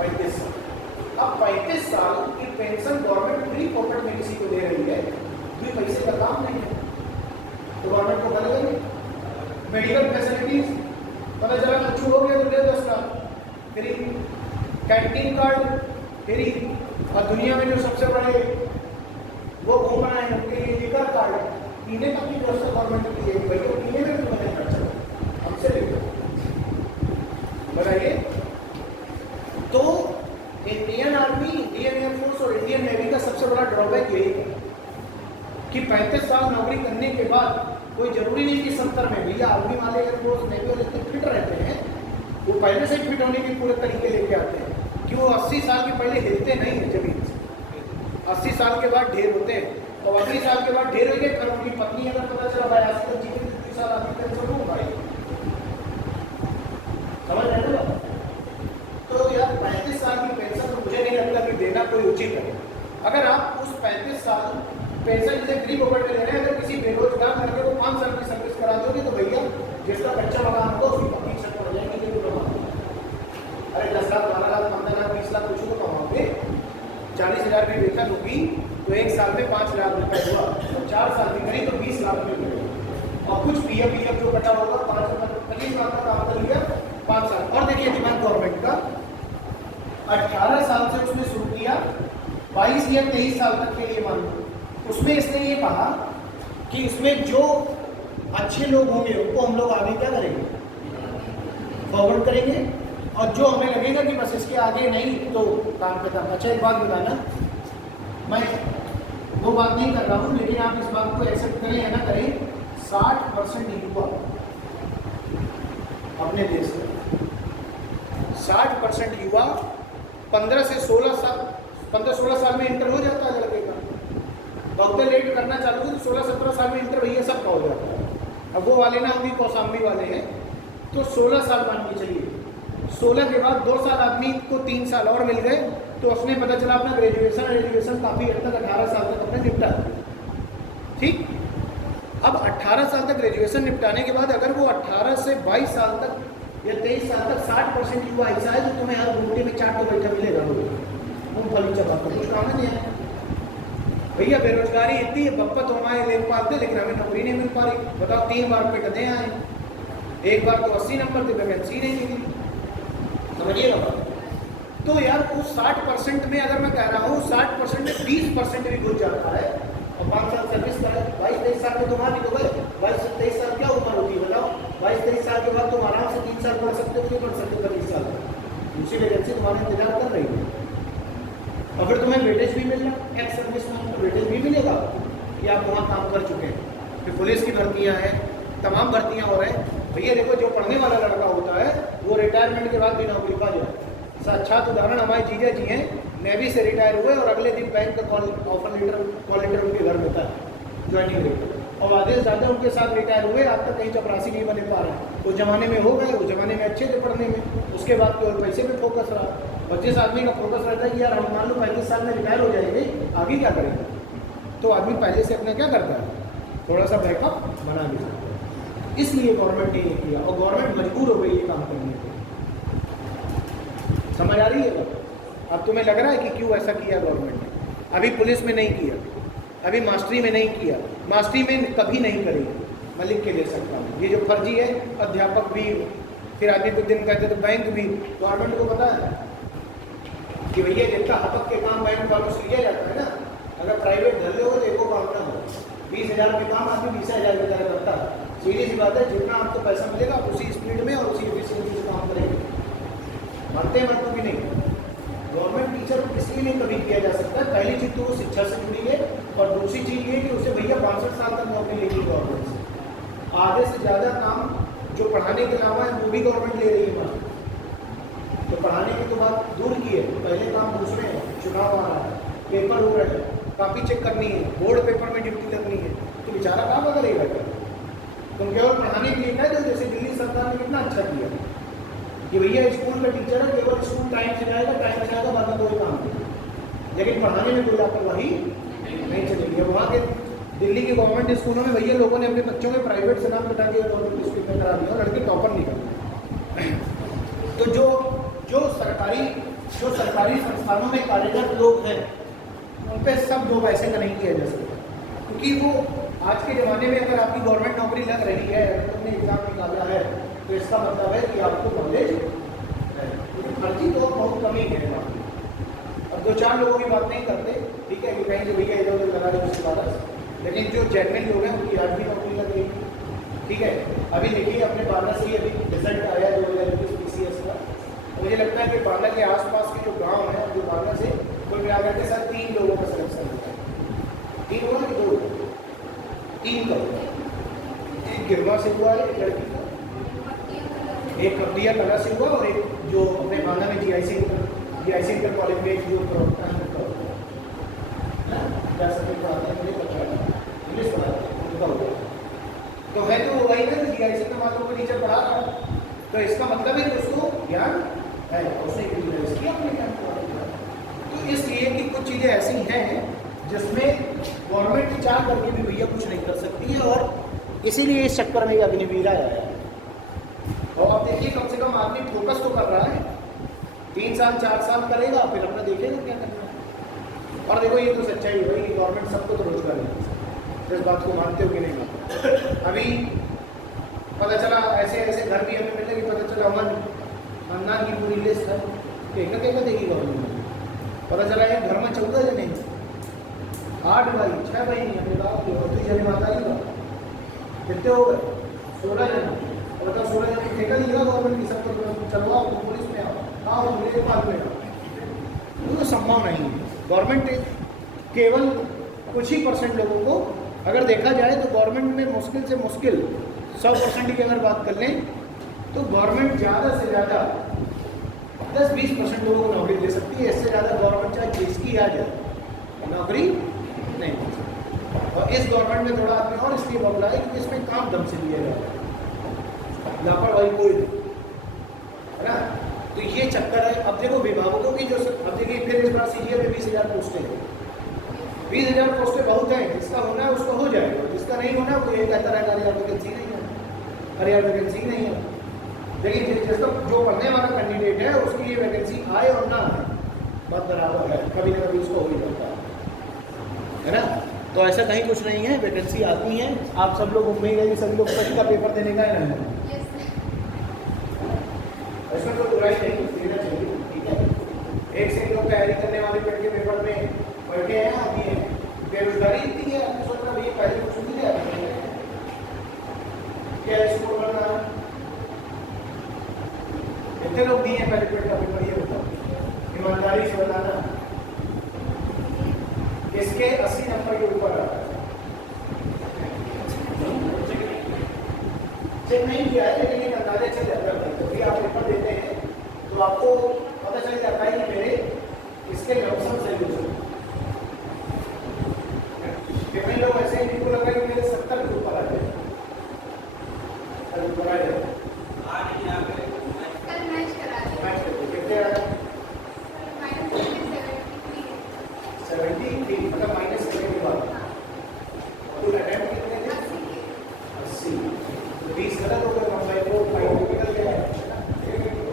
35 साल। अब 35 साल की पेंशन गवर्नमेंट फ्री पॉकेट में किसी को दे रही है, कोई पैसे का काम नहीं है, तो गवर्नमेंट को बदल गई। मेडिकल फैसिलिटीज पता चला कुछ हो गया तो दे 10 lakh free, canteen card free, और दुनिया में जो सबसे बड़े वो घूम रहे हैं उनके लिए लिकर कार्ड, पीने का भी व्यवस्था गवर्नमेंट की है, भैया पीने में भी मैंने खर्चा हमसे लेकर बताइए। तो इंडियन आर्मी, इंडियन एयरफोर्स और इंडियन नेवी का सबसे बड़ा ड्रॉबैक यही है कि 35 साल नौकरी करने के बाद कोई जरूरी नहीं कि 70 में, भैया आर्मी वाले, एयरफोर्स, नेवी वाले इतने फिट रहते हैं, वो पहले से ही फिट होने के पूरे तरीके लेके आते हैं कि वो 80 साल के पहले हिलते नहीं हैं जमीन से, 80 साल के बाद ढेर होते हैं, और 80 साल के बाद ढेर हो गए, फिर उनकी पत्नी अगर पता चला भाई 80 तक जीवन 30 साल आदमी पेंशन हो भाई, समझ रहे हो। तो यार 35 साल की पेंशन तो मुझे नहीं लगता कि देना कोई उचित है। अगर आप उस 35 साल पेंशन जैसे फ्री पॉकेट में ले रहे हैं, अगर किसी बेरोजगार लड़के को 5 साल की सर्विस करा दोगे तो भैया जिसका कच्चा मकान होगा उसकी पक्की छत पड़ जाएगी, कि तो अरे 10 लाख, 12 लाख, 15 लाख, 20 लाख कुछ तो कमाओगे, 40 हज़ार की वेतन होगी तो 1 साल में 5 लाख रुपये हुआ, तो 4 साल की करी तो 20 लाख रुपये मिलेगा, और कुछ पीएफ जो कटा होगा 25 लाख का काम कर लिया 5 साल। और देखिए दिमाग गवर्नमेंट का 18 साल से उसने शुरू किया, 22 या 23 साल तक के लिए मान लो, उसमें इसने ये कहा कि इसमें जो अच्छे लोग होंगे उनको हम लोग आगे क्या करेंगे, फॉरवर्ड करेंगे, और जो हमें लगेगा कि बस इसके आगे नहीं तो काम पे काम। अच्छा एक बात बताना, मैं वो बात नहीं कर रहा हूँ, लेकिन आप इस बात को एक्सेप्ट करें या ना करें, 60% युवा अपने देश में, 60% युवा 15 से 16 साल, 15-16 साल में इंटर हो जाता है लड़के का, डॉक्टर लेट करना चालू हो तो 16-17 साल में इंटर भैया सबका हो जाता है। अब वो वाले ना होंगी कौसाम्बी वाले हैं, तो 16 साल मान के चलिए, 16 के बाद 2 साल आदमी को 3 साल और मिल गए, तो उसने पता चला अपना ग्रेजुएशन काफ़ी हद तक 18 साल तक अपने निपटा दिया। ठीक, अब 18 साल तक ग्रेजुएशन निपटाने के बाद अगर वो 18 से 22 साल तक या 23 साल तक 60% युवा ऐसा है तो तुम्हें हर रोटी में 4 तो बैठा मिलेगा, मूंगफली चबाकर कुछ काम नहीं है भैया। बेरोजगारी इतनी है, बप्पत हमारे ले पाते लेकिन हमें नौकरी नहीं मिल पा रही। बताओ 3 बार पे गधे आए, एक बार तो 80 नंबर थे, वैकेंसी नहीं मिली, समझिएगा बात। तो यार उस 60% में अगर मैं कह रहा हूँ 60% में 20% भी घुस जाता है और 5 साल सर्विस करा, 22-23 साल में तुम्हारी तो गए, 22-23 साल क्या उम्र होगी बताओ, 22-23 साल के बाद तुम आराम से 3 साल पढ़ सकते हो, नहीं पढ़ सकते 25 साल दूसरी वैकेंसी तुम्हारा इंतजार कर रही है, और फिर तुम्हें वेटेज भी मिलना, एक्स सर्विस में तो वेटेज भी मिलेगा कि आप वहाँ काम कर चुके हैं। फिर पुलिस की भर्तियाँ हैं, तमाम भर्तियाँ हो रहे हैं भैया। देखो जो पढ़ने वाला लड़का होता है वो रिटायरमेंट के बाद भी नौकरी पा जाए। साक्षात उदाहरण हमारे जीजा जी हैं, नेवी से रिटायर हुए और अगले दिन बैंक का ऑफर लेटर, कॉल लेटर उनके घर में था, ज्वाइनिंग लेटर, और आधे ज़्यादा उनके साथ रिटायर हुए, आज तक कहीं चपरासी नहीं बने पा रहे। उस जमाने में हो गए, उस जमाने में अच्छे थे पढ़ने में, उसके बाद केवल पैसे पे फोकस रहा। और जिस आदमी का फोकस रहता है कि यार हम मान लो 35 साल में रिटायर हो जाएंगे, आगे क्या करेंगे, तो आदमी पहले से अपना क्या करता है, थोड़ा सा बैकअप बना भी सकता है। इसलिए गवर्नमेंट ने ये किया और गवर्नमेंट मजबूर हो गई ये काम करने को। समझ आ रही है? अब तुम्हें लग रहा है कि क्यों ऐसा किया गवर्नमेंट ने? अभी पुलिस में नहीं किया, अभी मास्टरी में नहीं किया, मास्टरी में कभी नहीं करेगी, मैं लिख के ले सकता हूँ। ये जो फर्जी है, अध्यापक भी, फिर आगे कुछ दिन कहते तो बैंक भी, गवर्नमेंट को पता है कि भैया जितना हपक के काम बैंक वालों से लिया जाता है ना, अगर प्राइवेट धंधे हो तो एको काम ना हो। 20,000 के काम आदमी 20,000 रुपये करता है। सीधी सी बात है, जितना आपको पैसा मिलेगा आप उसी स्पीड में और उसी एफिशिएंसी से काम करेंगे। मानते हैं मतलब भी नहीं। गवर्नमेंट टीचर को इसलिए नहीं कभी किया जा सकता। पहली चीज़ तो वो शिक्षा से जुड़ी है और दूसरी चीज़ ये कि उसे भैया 65 साल तक नौकरी लेगी गवर्नमेंट से। आधे से ज़्यादा काम जो पढ़ाने के अलावा है वो भी गवर्नमेंट ले रही है। तो पढ़ाने की तो बात दूर की है, पहले काम दूसरे हैं। चुनाव आ रहा है, पेपर हो रहा है, कॉपी चेक करनी है, बोर्ड पेपर में ड्यूटी लगनी है, तो बेचारा काम करेगा क्या? तुम केवल पढ़ाने के लिए कह दो, जैसे दिल्ली सरकार ने कितना अच्छा किया कि भैया स्कूल का टीचर है, केवल स्कूल टाइम से जाएगा, बाकी कोई काम नहीं। लेकिन पढ़ाने में कोई लापरवाही नहीं चलेगी। वहाँ के दिल्ली के गवर्नमेंट स्कूलों में भैया लोगों ने अपने बच्चों के प्राइवेट से नाम बता दिया, गवर्नमेंट स्कूल में करा दिया, लड़के टॉपर निकल। तो जो सरकारी संस्थानों में कार्यरत लोग हैं उन पर सब लोग ऐसे का नहीं किया जा सकता, क्योंकि वो आज के ज़माने में अगर आपकी गवर्नमेंट नौकरी लग रही है, अगर तुमने एग्ज़ाम निकाला है, तो इसका मतलब है कि आपको नॉलेज है। फर्जी तो बहुत कम ही है। अब 2-4 लोगों की बात नहीं करते, ठीक है, कि कहीं से भैया इधर उधर लगा दे उसके बाद, लेकिन जो जेन्युइन लोग हैं उनकी आज भी नौकरी लग रही है। ठीक है, अभी देखिए अपने बांदा से अभी रिजल्ट आया 2021 PCS का। मुझे लगता है कि बांदा के आसपास के जो गांव हैं, जो बांदा से कोई मिला करके सर 3 लोगों का सिलेक्शन होता है। 3 हुआ कि 2? 3 का हुआ। एक गिरवा से हुआ, एक लड़की का, एक कपड़िया कला से हुआ, और एक जो अपने बांदा में GIC इंटर कॉलेज में जो प्रवक्ता है उनका हुआ। क्या सब्जेक्ट पढ़ाते हैं मुझे पता है, इंग्लिश पढ़ाते हैं, उनका हुआ। तो है तो वही ना, GIC का मालूम को टीचर पढ़ा रहा है, तो इसका मतलब है कि उसको ज्ञान है, उसने यूटिलाइज किया अपने ज्ञान को। तो इसलिए कि कुछ चीज़ें ऐसी हैं जिसमें गवर्नमेंट चाह करके भी भैया कुछ नहीं कर सकती है, और इसीलिए इस चक्कर में अग्निवीर आया है। और अब देखिए कम से कम आदमी फोकस तो कर रहा है, 3 साल 4 साल करेगा, फिर अपना देखेगा क्या करना है। और देखो ये तो सच्चाई है कि गवर्नमेंट सबको तो रोजगार देती है, इस बात को मानते हो कि नहीं मानते? अभी पता चला ऐसे घर भी हमें मिले कि पता चला खानदान की पूरी लिस्ट है, कहना देगी गवर्नमेंट। पता चला एक घर में 14 जने, 8 भाई 6 बहनी, अपने गाँव के, और 2 जने माता जी का, कितने हो गए? 16 जने। और बताओ 16 जने ठेका दिया गवर्नमेंट की, सबको चलवाओ, पुलिस में आओ, पुलिस पाल में आओ, तो संभव नहीं है। गवर्नमेंट केवल कुछ ही % लोगों को, अगर देखा जाए तो गवर्नमेंट में मुश्किल से मुश्किल 100% की अगर बात कर लें तो गवर्नमेंट ज़्यादा से ज़्यादा 10-20% लोगों को नौकरी दे सकती है। इससे ज़्यादा गवर्नमेंट चाहे जिसकी आ जाए नौकरी नहीं दे सकती। और इस गवर्नमेंट में थोड़ा आदमी और इसलिए बोल रहा है कि इसमें काम दम से लिया जाता है, लापरवाही कोई नहीं है ना। तो ये चक्कर है। अब देखो विभागों की जो, अब देखिए फिर इस बार CGL में 20,000 पोस्टें हैं। 20,000 पोस्टें बहुत हैं, जिसका होना है उसका हो जाएगा, जिसका नहीं होना वो ये कहता रहेगा अरे यार वैकेंसी नहीं है, अरे यार वैकेंसी नहीं है। लेकिन जिसका जो पढ़ने वाला कैंडिडेट है उसकी ये वैकेंसी आए और ना आए बात बराबर है, कभी ना कभी उसको हो ही जाता है ना। तो ऐसा कहीं कुछ नहीं है, वैकेंसी आती है। आप सब लोग उम्मीद है कि सभी लोग सभी का पेपर देने का है ना, इसमें कोई बुराई नहीं, देना चाहिए, ठीक है। एक से एक लोग तैयारी करने वाले के पेपर में बैठे हैं, आदमी है, बेरोजगारी इतनी है, आपने सोच रहा भैया पहले कुछ मिल जाए क्या स्कोर बना है? कितने लोग दिए हैं पहले पेपर का पेपर? ये बताओ ईमानदारी से बताना, इसके 80 नंबर के ऊपर आता है। चेक नहीं किया है लेकिन एक अंदाजा चल जाता है। जब भी आप पेपर देते हैं तो आपको पता चल जाता है कि मेरे इसके लमसम सॉल्यूशन कितने लोग ऐसे हैं जिनको लगा कि मेरे 70 के ऊपर आ जाए, ऊपर आ जाए। कितने आ जाए? 73, मतलब -7 के बाद। कुल अटेम्प्ट कितने थे? 80। 20 गलत हो गया, 1/4 5 निकल गया है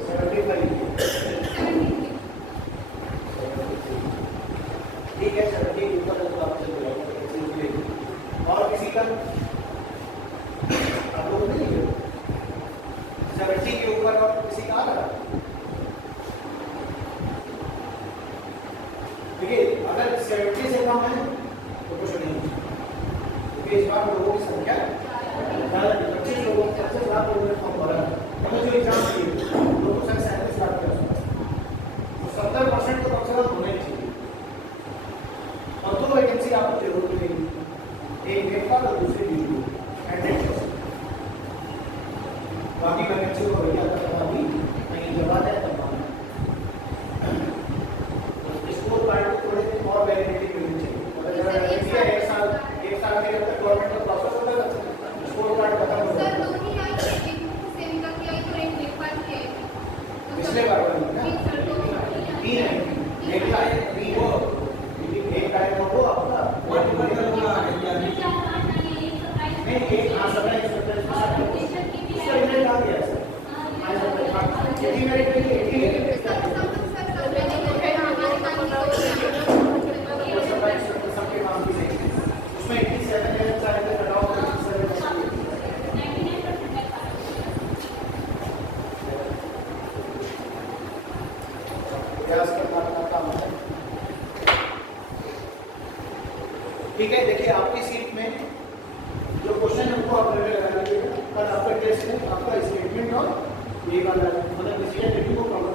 75। ठीक है, 70 ऊपर तक आप चल जाएगा। और किसी का आप लोग नहीं लिखे 70 के ऊपर और किसी का आ रहा। देखिए अगर 70 से कम है तो कुछ नहीं, क्योंकि इस बार लोगों की संख्या ज़्यादा है, 25 लोगों 25 लाख लोगों ने फॉर्म भरा है। हमें जो एग्जाम दिए 237 लाख के आसपास, तो 70% तो कम से कम होना ही चाहिए। और दो वैकेंसी आपको जरूर मिलेगी, एक मेडिकल और दूसरी वीडियो एंड बाकी वैकेंसी को बढ़िया करना भी नहीं जवाब है तब स्कोर कार्ड को थोड़े दिन और वैलिडिटी मिलनी चाहिए। अगर एक साल के जब तक गवर्नमेंट का प्रोसेस होता है स्कोर कार्ड खत्म हो जाता है। पिछले बार वाली ना 3 है, एक का है 3 हो, एक का है वो आपका नहीं एक हाँ सप्लाई इसका रिजल्ट आ गया सर, यदि मेरे के लिए 80 है सबके पास भी नहीं है, उसमें 87 है, चाहे तो कटाओ 87 प्रयास करना अपना काम है। ठीक है, देखिए आपकी सीट में जो क्वेश्चन है उनको आप लगा लीजिएगा, पर आपका टेस्ट में आपका स्टेटमेंट और ये वाला मतलब डिसीजन मेकिंग को प्रॉब्लम